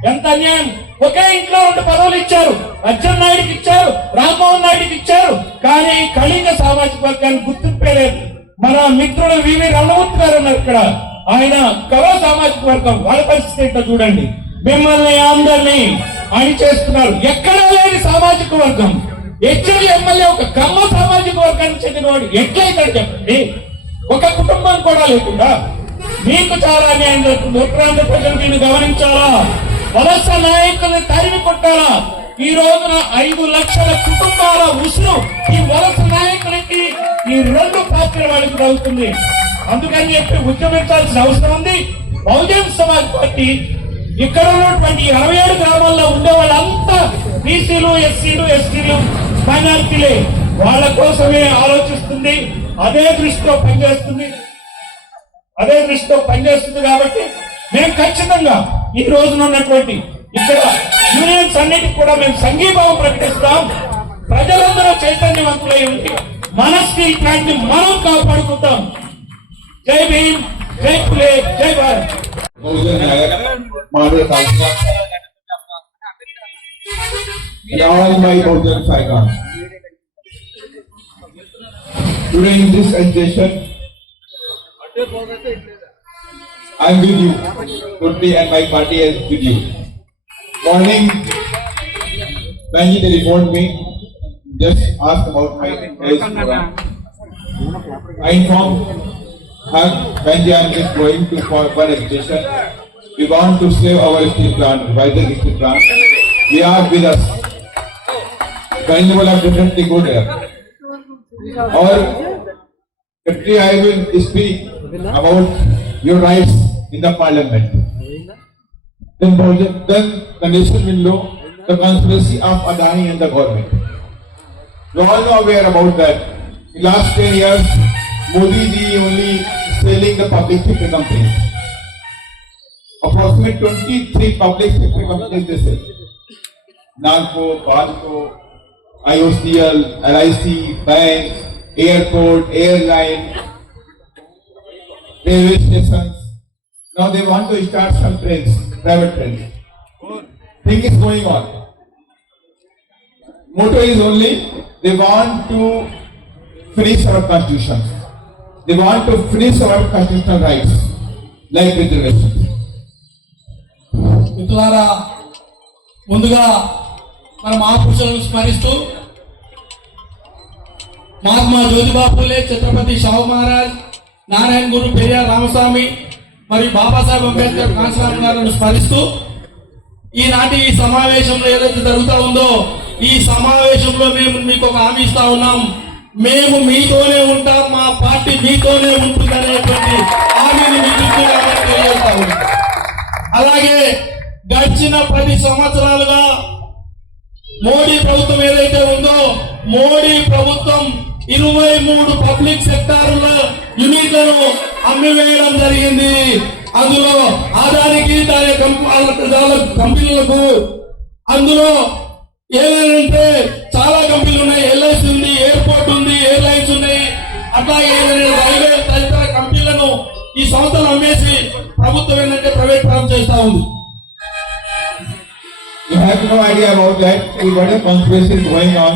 ఎంత అన్యాయం. ఒకే ఇంట్లో 2 పదవులు ఇచ్చారు. అచ్చెన్నాయుడికి ఇచ్చారు, రామ్మోహన్ నాయుడికి ఇచ్చారు. కానీ కళింగ సామాజిక వర్గానికి గుర్తింపే లేదు. మన మిత్రుడు వివి రమణమూర్తి గారు ఉన్నారు ఇక్కడ, ఆయన కళ సామాజిక వర్గం, వాళ్ళ పరిస్థితి ఏంటో చూడండి. మిమ్మల్ని అందరినీ అని చేస్తున్నారు. ఎక్కడా లేని సామాజిక వర్గం. హెచ్ఎల్ ఎమ్మెల్యే ఒక కమ్మ సామాజిక వర్గానికి చెందినవాడు ఎట్లయితాడు చెప్పండి? ఒక కుటుంబం కూడా లేకుండా మీకు చాలా అన్యాయం జరుగుతుంది. ఉత్తరాంధ్ర ప్రజలు దీన్ని గమనించాలా? వలస నాయకుల్ని తరిమి కొట్టాలా? ఈ రోజున 5 లక్షల కుటుంబాల ఉసురు ఈ వలస నాయకులకి ఈ 2 పార్టీల వాళ్ళకి తగ్గుతుంది. అందుకని చెప్పి ఉద్యమించాల్సిన అవసరం ఉంది. బహుజన్ సమాజ్ పార్టీ ఇక్కడ ఉన్నటువంటి 67 గ్రామాల్లో ఉండే వాళ్ళంతా బీసీలు, ఎస్సీలు, ఎస్టీలు, మైనారిటీలే. వాళ్ళ కోసమే ఆలోచిస్తుంది. అదే దృష్టితో పనిచేస్తుంది కాబట్టి మేము ఖచ్చితంగా ఈ రోజున ఉన్నటువంటి ఇక్కడ యూనియన్స్ అన్నిటికీ కూడా మేము సంఘీభావం ప్రకటిస్తాం. ప్రజలందరూ చైతన్యవంతులై ఉండి మన స్టీల్ ప్లాంట్ ని మనం కాపాడుకుంటాం. జై భీమ్, జై పులే, జై Bharat. Today in this session, I am with you totally, and my party is with you. Morning, when he telephoned me, just asked about my health program. I informed her when I am just going to for education. We want to save our steel plant, Vizag steel plant. We are with us. Carnival have definitely go there. Or actually, I will speak about your rights in the parliament. Then the nation will know the conspiracy of Adani and the government. You all know aware about that. In last 10 years, Modi ji only selling the public sector companies. Approximately 23 public sector companies they sell. Nagpo, Bajco, IOCL, LIC, banks, airport, airline, railway stations. Now they want to start some trains, private trains. Thing is going on. Motto is only they want to finish our constitution. They want to finish our constitutional rights, like reservations. మిత్రులారా, ముందుగా మన మహాపురుషులను స్మరిస్తూ మహాత్మా జ్యోతిబా ఫూలే, ఛత్రపతి షాహు మహారాజ్, నారాయణ గురు, పెరియార్ రామస్వామి మరియు బాబాసాహెబ్ అంబేద్కర్ కాన్స్వామి గారిని స్మరిస్తూ ఈనాటి ఈ సమావేశంలో ఏదైతే జరుగుతూ ఉందో, ఈ సమావేశంలో మేము మీకు ఒక హామీ ఇస్తా ఉన్నాం. మేము మీతోనే ఉంటాం, మా పార్టీ మీతోనే ఉంటుందనేటువంటి హామీని మీకు తెలియజేస్తా ఉన్నాం. అలాగే గడిచిన 10 సంవత్సరాలుగా మోడీ ప్రభుత్వం ఏదైతే ఉందో, మోడీ ప్రభుత్వం 23 పబ్లిక్ సెక్టార్ల యూనిట్లను అమ్మివేయడం జరిగింది. అందులో ఆదానికి దాని కంపెనీలకు అందులో ఏదైనా చాలా కంపెనీలు ఉన్నాయి. ఎల్ఐసి ఉంది, ఎయిర్పోర్ట్ ఉంది, ఎయిర్లైన్స్ ఉన్నాయి. అట్లాగే రైల్వే తదితర కంపెనీలను ఈ సంస్థలు అమ్మేసి ప్రభుత్వం ఏంటంటే ప్రైవేట్ పరం చేస్తా ఉంది. You have no idea about that. What a conspiracy is going on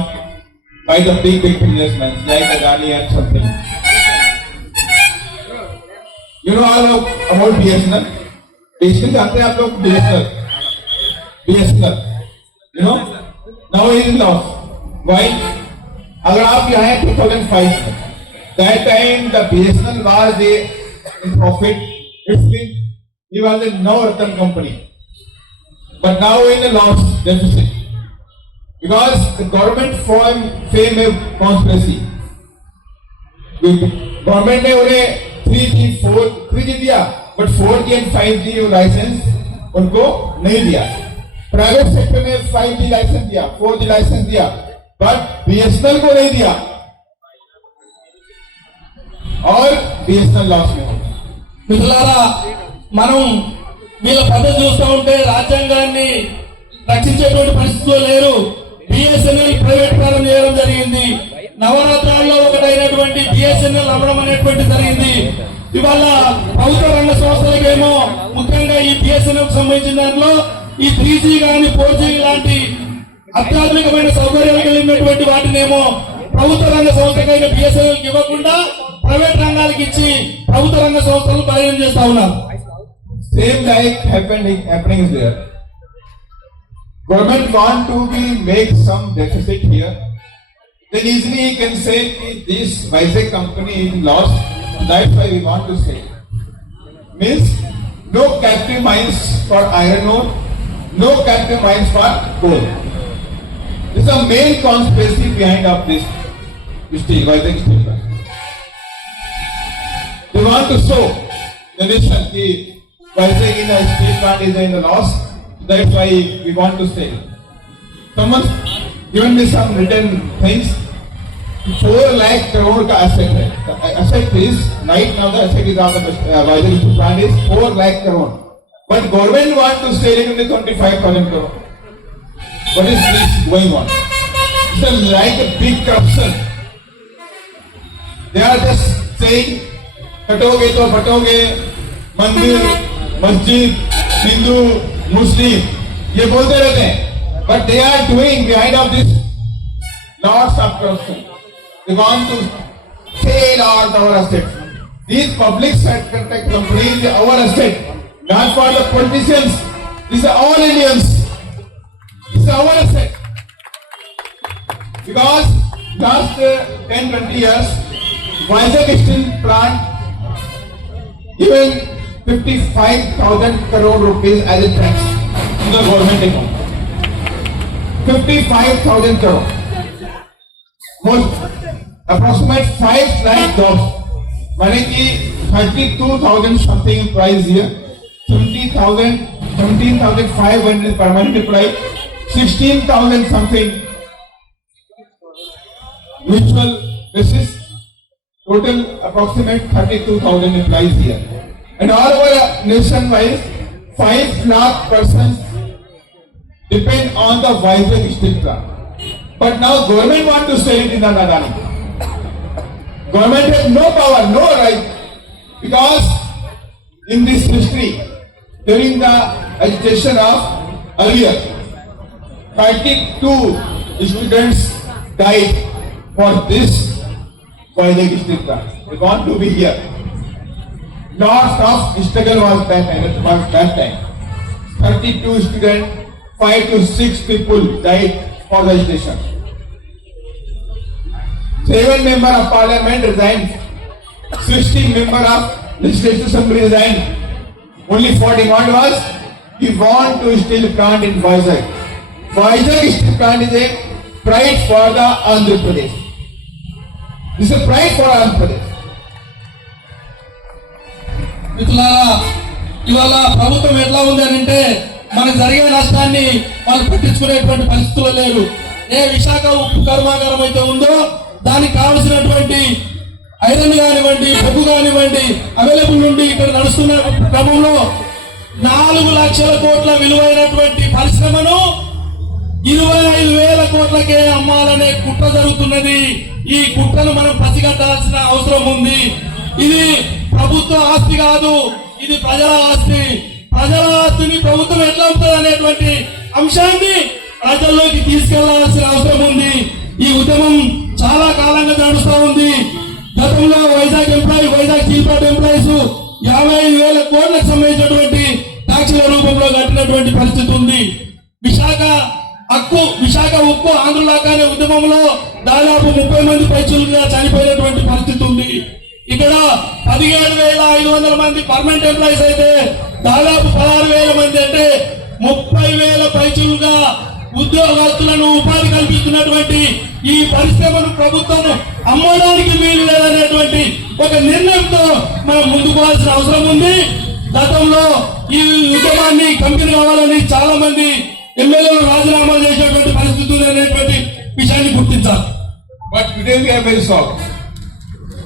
by the big businessmen like Adani and something. You know all about BSNL? BSNL जानते हैं आप लोग? BSNL. You know? Now it is lost. Why? अगर आप यहाँ हैं 2005 में, that time the BSNL was in profit. It's been, he was a no-return company. But now in a loss deficit. Because the government fame a conspiracy. Government ने उन्हें 3G दिया, but 4G and 5G licence उनको नहीं दिया. प्राइवेट सेक्टर ने 5G लाइसेंस दिया, 4G लाइसेंस दिया, but BSNL को नहीं दिया. और BSNL लॉस में हो. మిత్రులారా, మనం వీళ్ళ పద్ధతి చూస్తూ ఉంటే రాజ్యాంగాన్ని రక్షించేటువంటి పరిస్థితుల్లో లేరు. బిఎస్ఎన్ఎల్ ప్రైవేట్ ప్రారంభం చేయడం జరిగింది. నవరత్నాల్లో ఒకటైనటువంటి బిఎస్ఎన్ఎల్ అమ్మడం అనేటువంటి జరిగింది. ఇవాళ ప్రభుత్వ రంగ సంస్థలకేమో ముఖ్యంగా ఈ బిఎస్ఎన్ఎల్ సంబంధించిన దాంట్లో ఈ 3G కానీ 4G లాంటి అత్యాధునికమైన సౌకర్యాలు కలిగినటువంటి వాటినేమో ప్రభుత్వ రంగ సంస్థకైన బిఎస్ఎన్ఎల్ ఇవ్వకుండా ప్రైవేట్ రంగాలకు ఇచ్చి ప్రభుత్వ రంగ సంస్థలు బలహీనం చేస్తా ఉన్నారు. Same like happening is there. Government want to make some deficit here. Then easily he can say this Vizag company is lost. That's why we want to say. Means no captive mines for iron ore, no captive mines for coal. This is the main conspiracy behind of this steel, Vizag steel plant. They want to show the nation that Vizag in the steel plant is in the loss. That's why we want to stay. Someone given me some written things. 4 lakh crore ka asset hai. The asset is right now the asset is of the Vizag steel plant is 4 lakh crore. But government want to sell it only 25,000 crore. What is this going on? It's like a big corruption. They are just saying, कटोगे तो फटोगे, मंदिर, मस्जिद, हिंदू, मुस्लिम ये बोलते रहते हैं. But they are doing behind of this lots of corruption. They want to sell all our assets. These public sector companies are our asset, not for the politicians. These are all Indians. This is our asset. Because last 10-20 years, Vizag steel plant given 55,000 crore rupees as a tax to the government account. 55,000 crore. Most approximate 5 lakh jobs. Money ki 32,000 something price here. 17,500 permanent price. 16,000 something mutual basis. Total approximate 32,000 employees here. And all over nation-wise, 5 lakh persons depend on the Vizag steel plant. But now government want to sell it in the Adani. Government has no power, no right. Because in this history, during the agitation of earlier, 32 students died for this Vizag steel plant. They want to be here. Lots of struggle was that time. 32 students, 5 to 6 people died for the agitation. 7 members of parliament resigned. 60 members of legislative assembly resigned. Only for demand was, we want to steel plant in Vizag. Vizag steel plant is a pride for the Andhra Pradesh. This is a pride for Andhra Pradesh. మిత్రులారా, ఇవాళ ప్రభుత్వం ఎట్లా ఉంది అని అంటే మనకు జరిగే నష్టాన్ని వాళ్ళు పట్టించుకునేటువంటి పరిస్థితులు లేరు. ఏ విశాఖ ఉక్కు కర్మాగారం అయితే ఉందో దానికి కావలసినటువంటి ఐరన్ కానివ్వండి, బొగ్గు కానివ్వండి అవైలబుల్ నుండి ఇక్కడ నడుస్తున్న క్రమంలో 4 లక్షల కోట్ల విలువైనటువంటి పరిశ్రమను 25,000 కోట్లకే అమ్మాలనే కుట్ర జరుగుతున్నది. ఈ కుట్రను మనం పసిగట్టాల్సిన అవసరం ఉంది. ఇది ప్రభుత్వ ఆస్తి కాదు, ఇది ప్రజల ఆస్తి. ప్రజల ఆస్తిని ప్రభుత్వం ఎట్లా ఉంటుంది అనేటువంటి అంశాన్ని ప్రజల్లోకి తీసుకెళ్లాల్సిన అవసరం ఉంది. ఈ ఉద్యమం చాలా కాలంగా నడుస్తూ ఉంది. గతంలో వైజాగ్ స్టీల్ ప్లాంట్ ఎంప్లాయీస్ 55,000 కోట్లకు సంబంధించినటువంటి ట్యాక్సుల రూపంలో కట్టినటువంటి పరిస్థితి ఉంది. విశాఖ ఉక్కు ఆంధ్రలాగా అనే ఉద్యమంలో దాదాపు 30 మంది పైచులుగా చనిపోయినటువంటి పరిస్థితి ఉంది. ఇక్కడ 17,500 మంది పర్మనెంట్ ఎంప్లాయీస్ అయితే దాదాపు 16,000 మంది అంటే 30,000 పైచులుగా ఉద్యోగస్తులను ఉపాధి కల్పిస్తున్నటువంటి ఈ పరిశ్రమను ప్రభుత్వం అమ్మడానికి వీలు లేదనేటువంటి ఒక నిర్ణయంతో మనం ముందుకు పోవాల్సిన అవసరం ఉంది. గతంలో ఈ ఉద్యమాన్ని కంపెనీ కావాలని చాలా మంది ఎమ్మెల్యేలు రాజీనామా చేసేటువంటి పరిస్థితులు అనేటువంటి విషయాన్ని గుర్తించాలి. But today we are very sorry.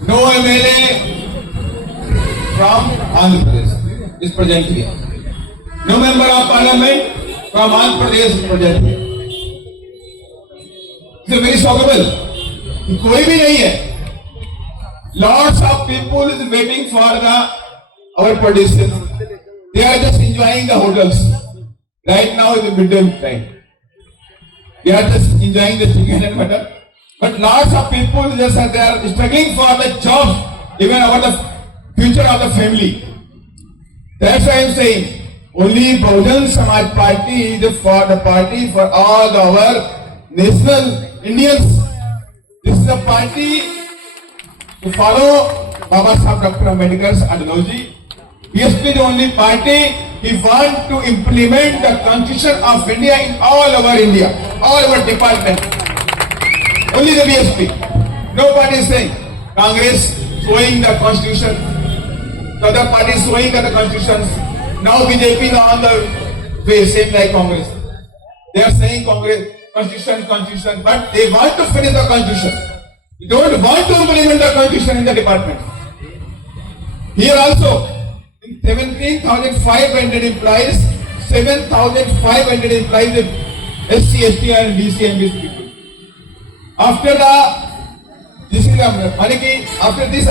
No MLA from Andhra Pradesh is present here. No member of parliament from Andhra Pradesh is present here. It's very shockable. कोई भी नहीं है. Lots of people is waiting for our politicians. They are just enjoying the hotels. Right now is the midday time. They are just enjoying the chicken and mutton. But lots of people just they are struggling for the jobs, even about the future of the family. That's why I am saying only Bahujan Samaj Party is the party for all our national Indians. This is a party to follow Baba Sahib Dr. Ambedkar's ideology. BSP is the only party he wants to implement the Constitution of India in all over India, all over departments. Only the BSP. No party is saying Congress showing the Constitution, the other party is showing the Constitutions. Now BJP is on the way, same like Congress. They are saying Congress Constitution, but they want to finish the Constitution. They don't want to implement the Constitution in the department. Here also, 17,500 employees, 7,500 employees with SC, ST and DC and BC people. After this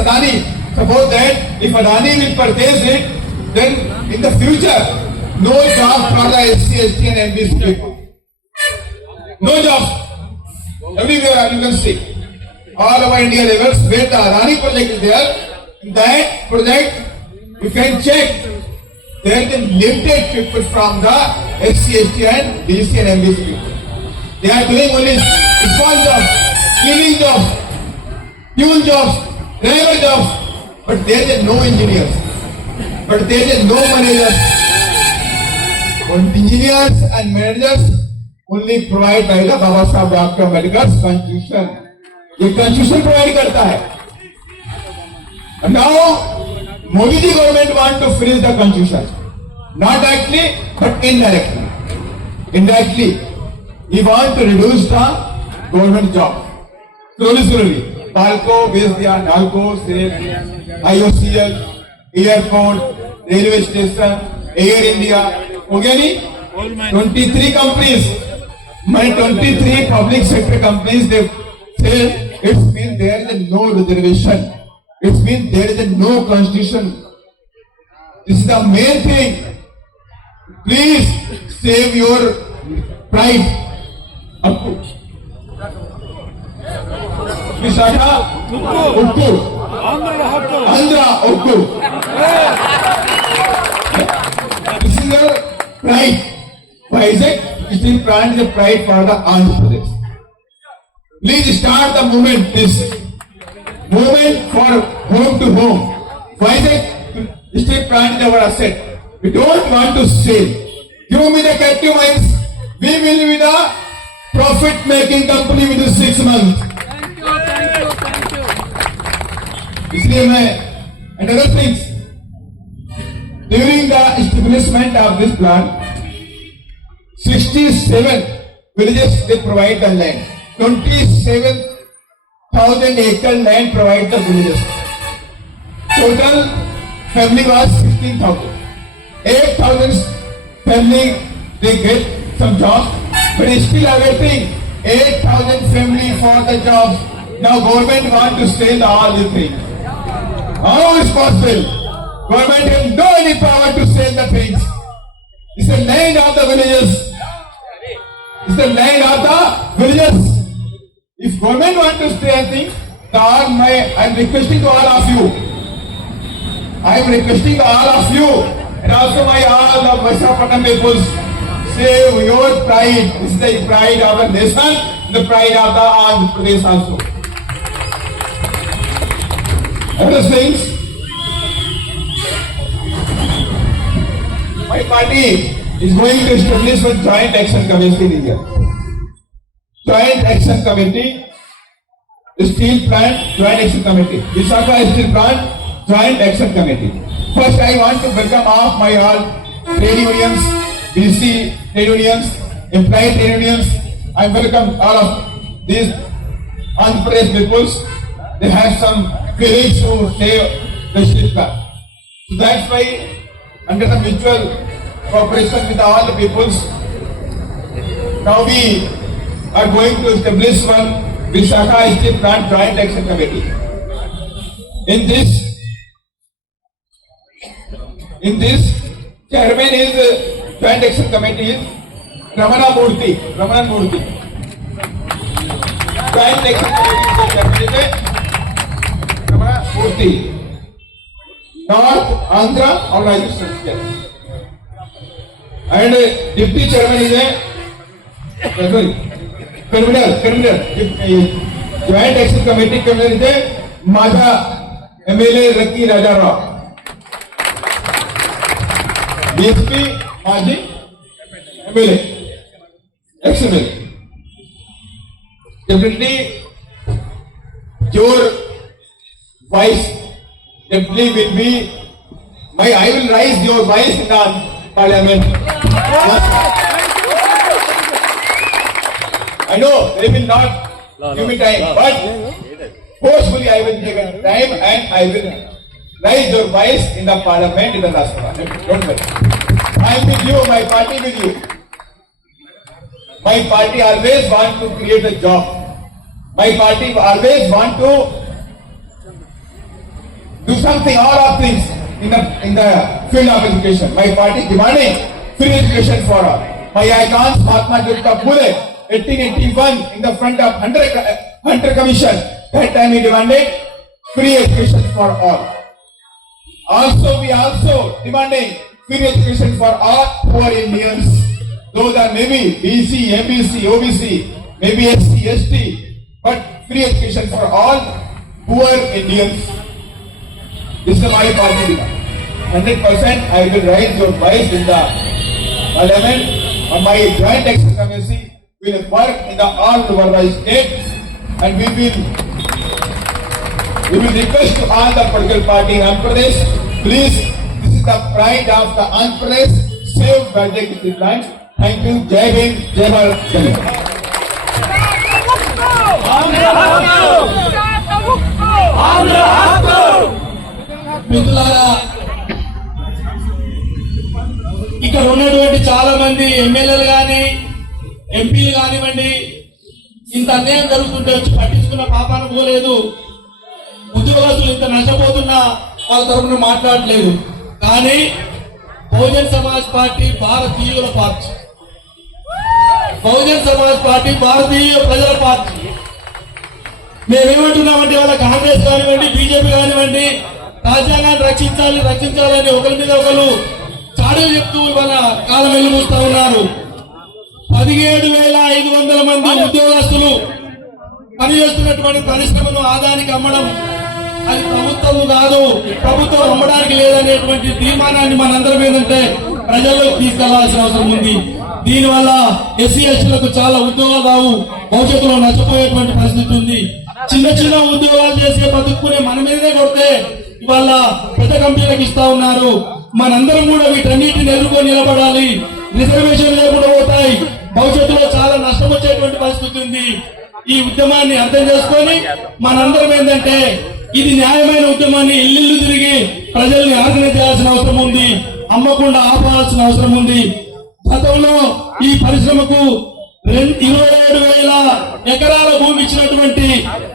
Adani, suppose that if Adani will purchase it, then in the future, no job for the SC, ST and NBC people. No jobs. Everywhere you can see. All over India levels where the Adani project is there, in that project you can check there is a limited people from the SC, ST and DC and NBC people. They are doing only small jobs, cleaning jobs, fuel jobs, driver jobs, but there is no engineers, but there is no managers. Engineers and managers only provide by the Baba Sahib Dr. Ambedkar's Constitution. ये Constitution provide करता है. And now Modi ji government want to finish the Constitution, not directly but indirectly. Indirectly, he want to reduce the government job. Slowly, Palco, base दिया, Nalco, IOCL, airport, railway station, Air India, हो गया नहीं? 23 companies, my 23 public sector companies, they say it means there is no reservation. It means there is no Constitution. This is the main thing. Please save your pride. Visakha Ukku. Andhra Ukku. This is your pride. Why is it? Steel plant is a pride for the Andhra Pradesh. Please start the movement. This movement for home to home. Why is it? Steel plant is our asset. We don't want to sell. Give me the captive mines. We will be the profit-making company within 6 months. इसलिए मैं and other things during the establishment of this plan 67 villages they provide the land 27,000 acre land provide the villages total family was 16,000 8,000 family they get some jobs but still awaiting 8,000 family for the jobs. Now government want to steal all the things. How is possible? Government has no any power to steal the things. It's the land of the villages. It's the land of the villages. If government want to steal things, I am requesting to all of you. I am requesting to all of you and also my all of Visakhapatnam peoples. Save your pride. This is the pride of the nation, the pride of the Andhra Pradesh also. Other things, my party is going to establish a joint action committee in India. Joint action committee, steel plant, joint action committee. Visakha steel plant, joint action committee. First, I want to welcome all my all trade unions, BC trade unions, employee trade unions. I welcome all of these Andhra Pradesh peoples. They have some courage to save the steel plant. So that's why, under the mutual cooperation with all the peoples, now we are going to establish one Visakha Steel Plant Joint Action Committee. In this, chairman is Joint Action Committee is Ramana Murthy. Joint Action Committee is Ramana Murthy. North Andhra Organization. And Deputy Chairman is criminal. Joint Action Committee criminal is Maja MLA Rakki Raja Rao. DSP Maji MLA ex-MLA. Definitely your voice definitely will be I will raise your voice in the parliament. I know they will not give me time, but forcefully I will take time and I will raise your voice in the parliament in the Rajya Sabha. Don't worry. I am with you, my party with you. My party always want to create a job. My party always want to do something, all of things in the field of education. My party demanding free education for all. My icons, Mahatma Jyotirao Phule, 1881 in the front of Hunter Commission. That time he demanded free education for all. Also, we also demanding free education for all poor Indians. Those are maybe BC, MBC, OBC, maybe SC, ST, but free education for all poor Indians. This is my party demand. 100% I will raise your voice in the parliament. My joint action committee will work in the all over the state, and we will request to all the political party in Andhra Pradesh, please, this is the pride of the Andhra Pradesh, save Vajayk land. Thank you. Jai Hind, Jai Bharat, Jai Hind. మిత్రులారా, ఇక్కడ ఉన్నటువంటి చాలా మంది ఎమ్మెల్యేలు కానీ ఎంపీలు కానివ్వండి, ఇంత అన్యాయం జరుగుతుంటే వచ్చి పట్టించుకున్న పాపాన పోలేదు. ఉద్యోగస్తులు ఇంత నష్టపోతున్నా వాళ్ళ తరఫున మాట్లాడలేదు. కానీ బహుజన్ సమాజ్ పార్టీ భారతీయుల పార్టీ, బహుజన్ సమాజ్ పార్టీ భారతీయ ప్రజల పార్టీ. మేమేమంటున్నామంటే వాళ్ళ కాంగ్రెస్ కానివ్వండి, బీజేపీ కానివ్వండి, రాజ్యాంగాన్ని రక్షించాలని ఒకరి మీద ఒకరు చాడీలు చెప్తూ వాళ్ళ కాలం వెళ్ళిపోతా ఉన్నారు. 17,500 మంది ఉద్యోగస్తులు పనిచేస్తున్నటువంటి పరిశ్రమను ఆదానికి అమ్మడం అది ప్రభుత్వం కాదు, ప్రభుత్వం అమ్మడానికి లేదనేటువంటి తీర్మానాన్ని మనందరం ఏంటంటే ప్రజల్లోకి తీసుకెళ్లాల్సిన అవసరం ఉంది. దీనివల్ల ఎస్సీ ఎస్టీలకు చాలా ఉద్యోగాలు రావు, భవిష్యత్తులో నష్టపోయేటువంటి పరిస్థితి ఉంది. చిన్న చిన్న ఉద్యోగాలు చేసే బతుక్కునే మన మీదనే కొడితే ఇవాళ పెద్ద కంపెనీలకు ఇస్తా ఉన్నారు. మనందరం కూడా వీటన్నిటిని ఎదుర్కొని నిలబడాలి. రిజర్వేషన్ లేకుండా పోతాయి. భవిష్యత్తులో చాలా నష్టం వచ్చేటువంటి పరిస్థితి ఉంది. ఈ ఉద్యమాన్ని అర్థం చేసుకొని మనందరం ఏంటంటే ఇది న్యాయమైన ఉద్యమాన్ని ఇల్లు తిరిగి ప్రజల్ని ఆర్గనైజ్ చేయాల్సిన అవసరం ఉంది. అమ్మకుండా ఆపాల్సిన అవసరం ఉంది. గతంలో ఈ పరిశ్రమకు 27,000 ఎకరాల భూమి ఇచ్చినటువంటి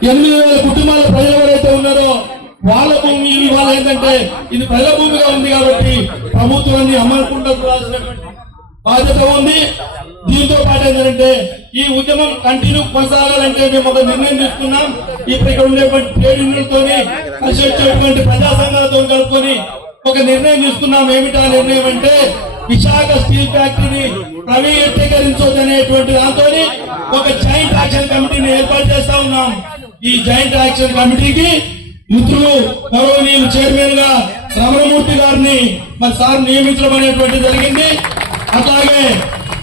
8,000 కుటుంబాల ప్రజలు ఎవరైతే ఉన్నారో వాళ్ళ భూమి ఇవాళ ఏంటంటే ఇది ప్రజల భూమిగా ఉంది కాబట్టి ప్రభుత్వాన్ని అమలుకుండా చూడాల్సినటువంటి బాధ్యత ఉంది. దీంతో పాటు ఏంటంటే ఈ ఉద్యమం కంటిన్యూ కొనసాగాలంటే మేము ఒక నిర్ణయం తీసుకున్నాం. ఇప్పుడు ఇక్కడ ఉండేటువంటి ట్రేడ్ యూనియన్లతోని కలిసి వచ్చేటువంటి ప్రజా సంఘాలతో కలుపుకొని ఒక నిర్ణయం తీసుకున్నాం. ఏమిటా నిర్ణయం అంటే విశాఖ స్టీల్ ఫ్యాక్టరీని ప్రైవేటీకరించొద్దనేటువంటి దాంతో ఒక జాయింట్ యాక్షన్ కమిటీని ఏర్పాటు చేస్తా ఉన్నాం. ఈ జాయింట్ యాక్షన్ కమిటీకి మిత్రులు గౌరవనీయులు చైర్మన్ గా రమణమూర్తి గారిని మరి సార్ నియమించడం అనేటువంటి జరిగింది. అట్లాగే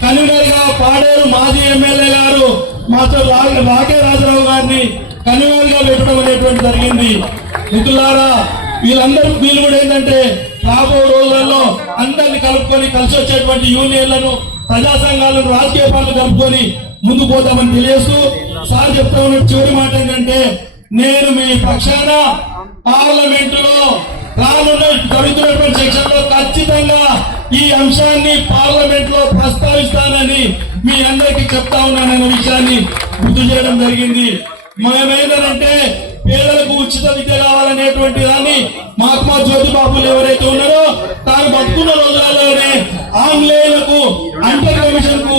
కన్వీనర్ గా పాడేరు మాజీ ఎమ్మెల్యే గారు మాస్టర్ రాకే రాజరావు గారిని కన్వీనర్ గా పెట్టడం అనేటువంటి జరిగింది. మిత్రులారా వీళ్ళు కూడా ఏంటంటే రాబో రోజులలో అందరిని కలుపుకొని కలిసి వచ్చేటువంటి యూనియన్లను ప్రజా సంఘాలను రాజకీయ పార్టీలు కలుపుకొని ముందుకు పోతామని తెలియజేస్తూ సార్ చెప్తా ఉన్న చివరి మాట ఏంటంటే నేను మీ పక్షాన పార్లమెంటులో రానున్న జరుగుతున్నటువంటి సెక్షన్ లో ఖచ్చితంగా ఈ అంశాన్ని పార్లమెంట్ లో ప్రస్తావిస్తానని మీ అందరికీ చెప్తా ఉన్నానన్న విషయాన్ని గుర్తు చేయడం జరిగింది. మేమేంటంటే పేదలకు ఉచిత విద్య కావాలనేటువంటి దాన్ని మహాత్మా జ్యోతిబాబులు ఎవరైతే ఉన్నారో తాను బతుకున్న రోజులలోనే ఆంగ్లేయులకు అంటర్ కమిషన్ కు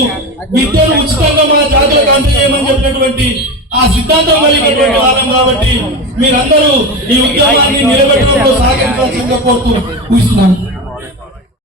విద్యను ఉచితంగా మన జాతులకు అందజేయమని చెప్పినటువంటి ఆ సిద్ధాంతం కలిగినటువంటి వాళ్ళం కాబట్టి మీరందరూ ఈ ఉద్యమాన్ని నిలబెట్టడంలో సహకరించాల్సిందిగా కోరుతూ కూర్చున్నాను.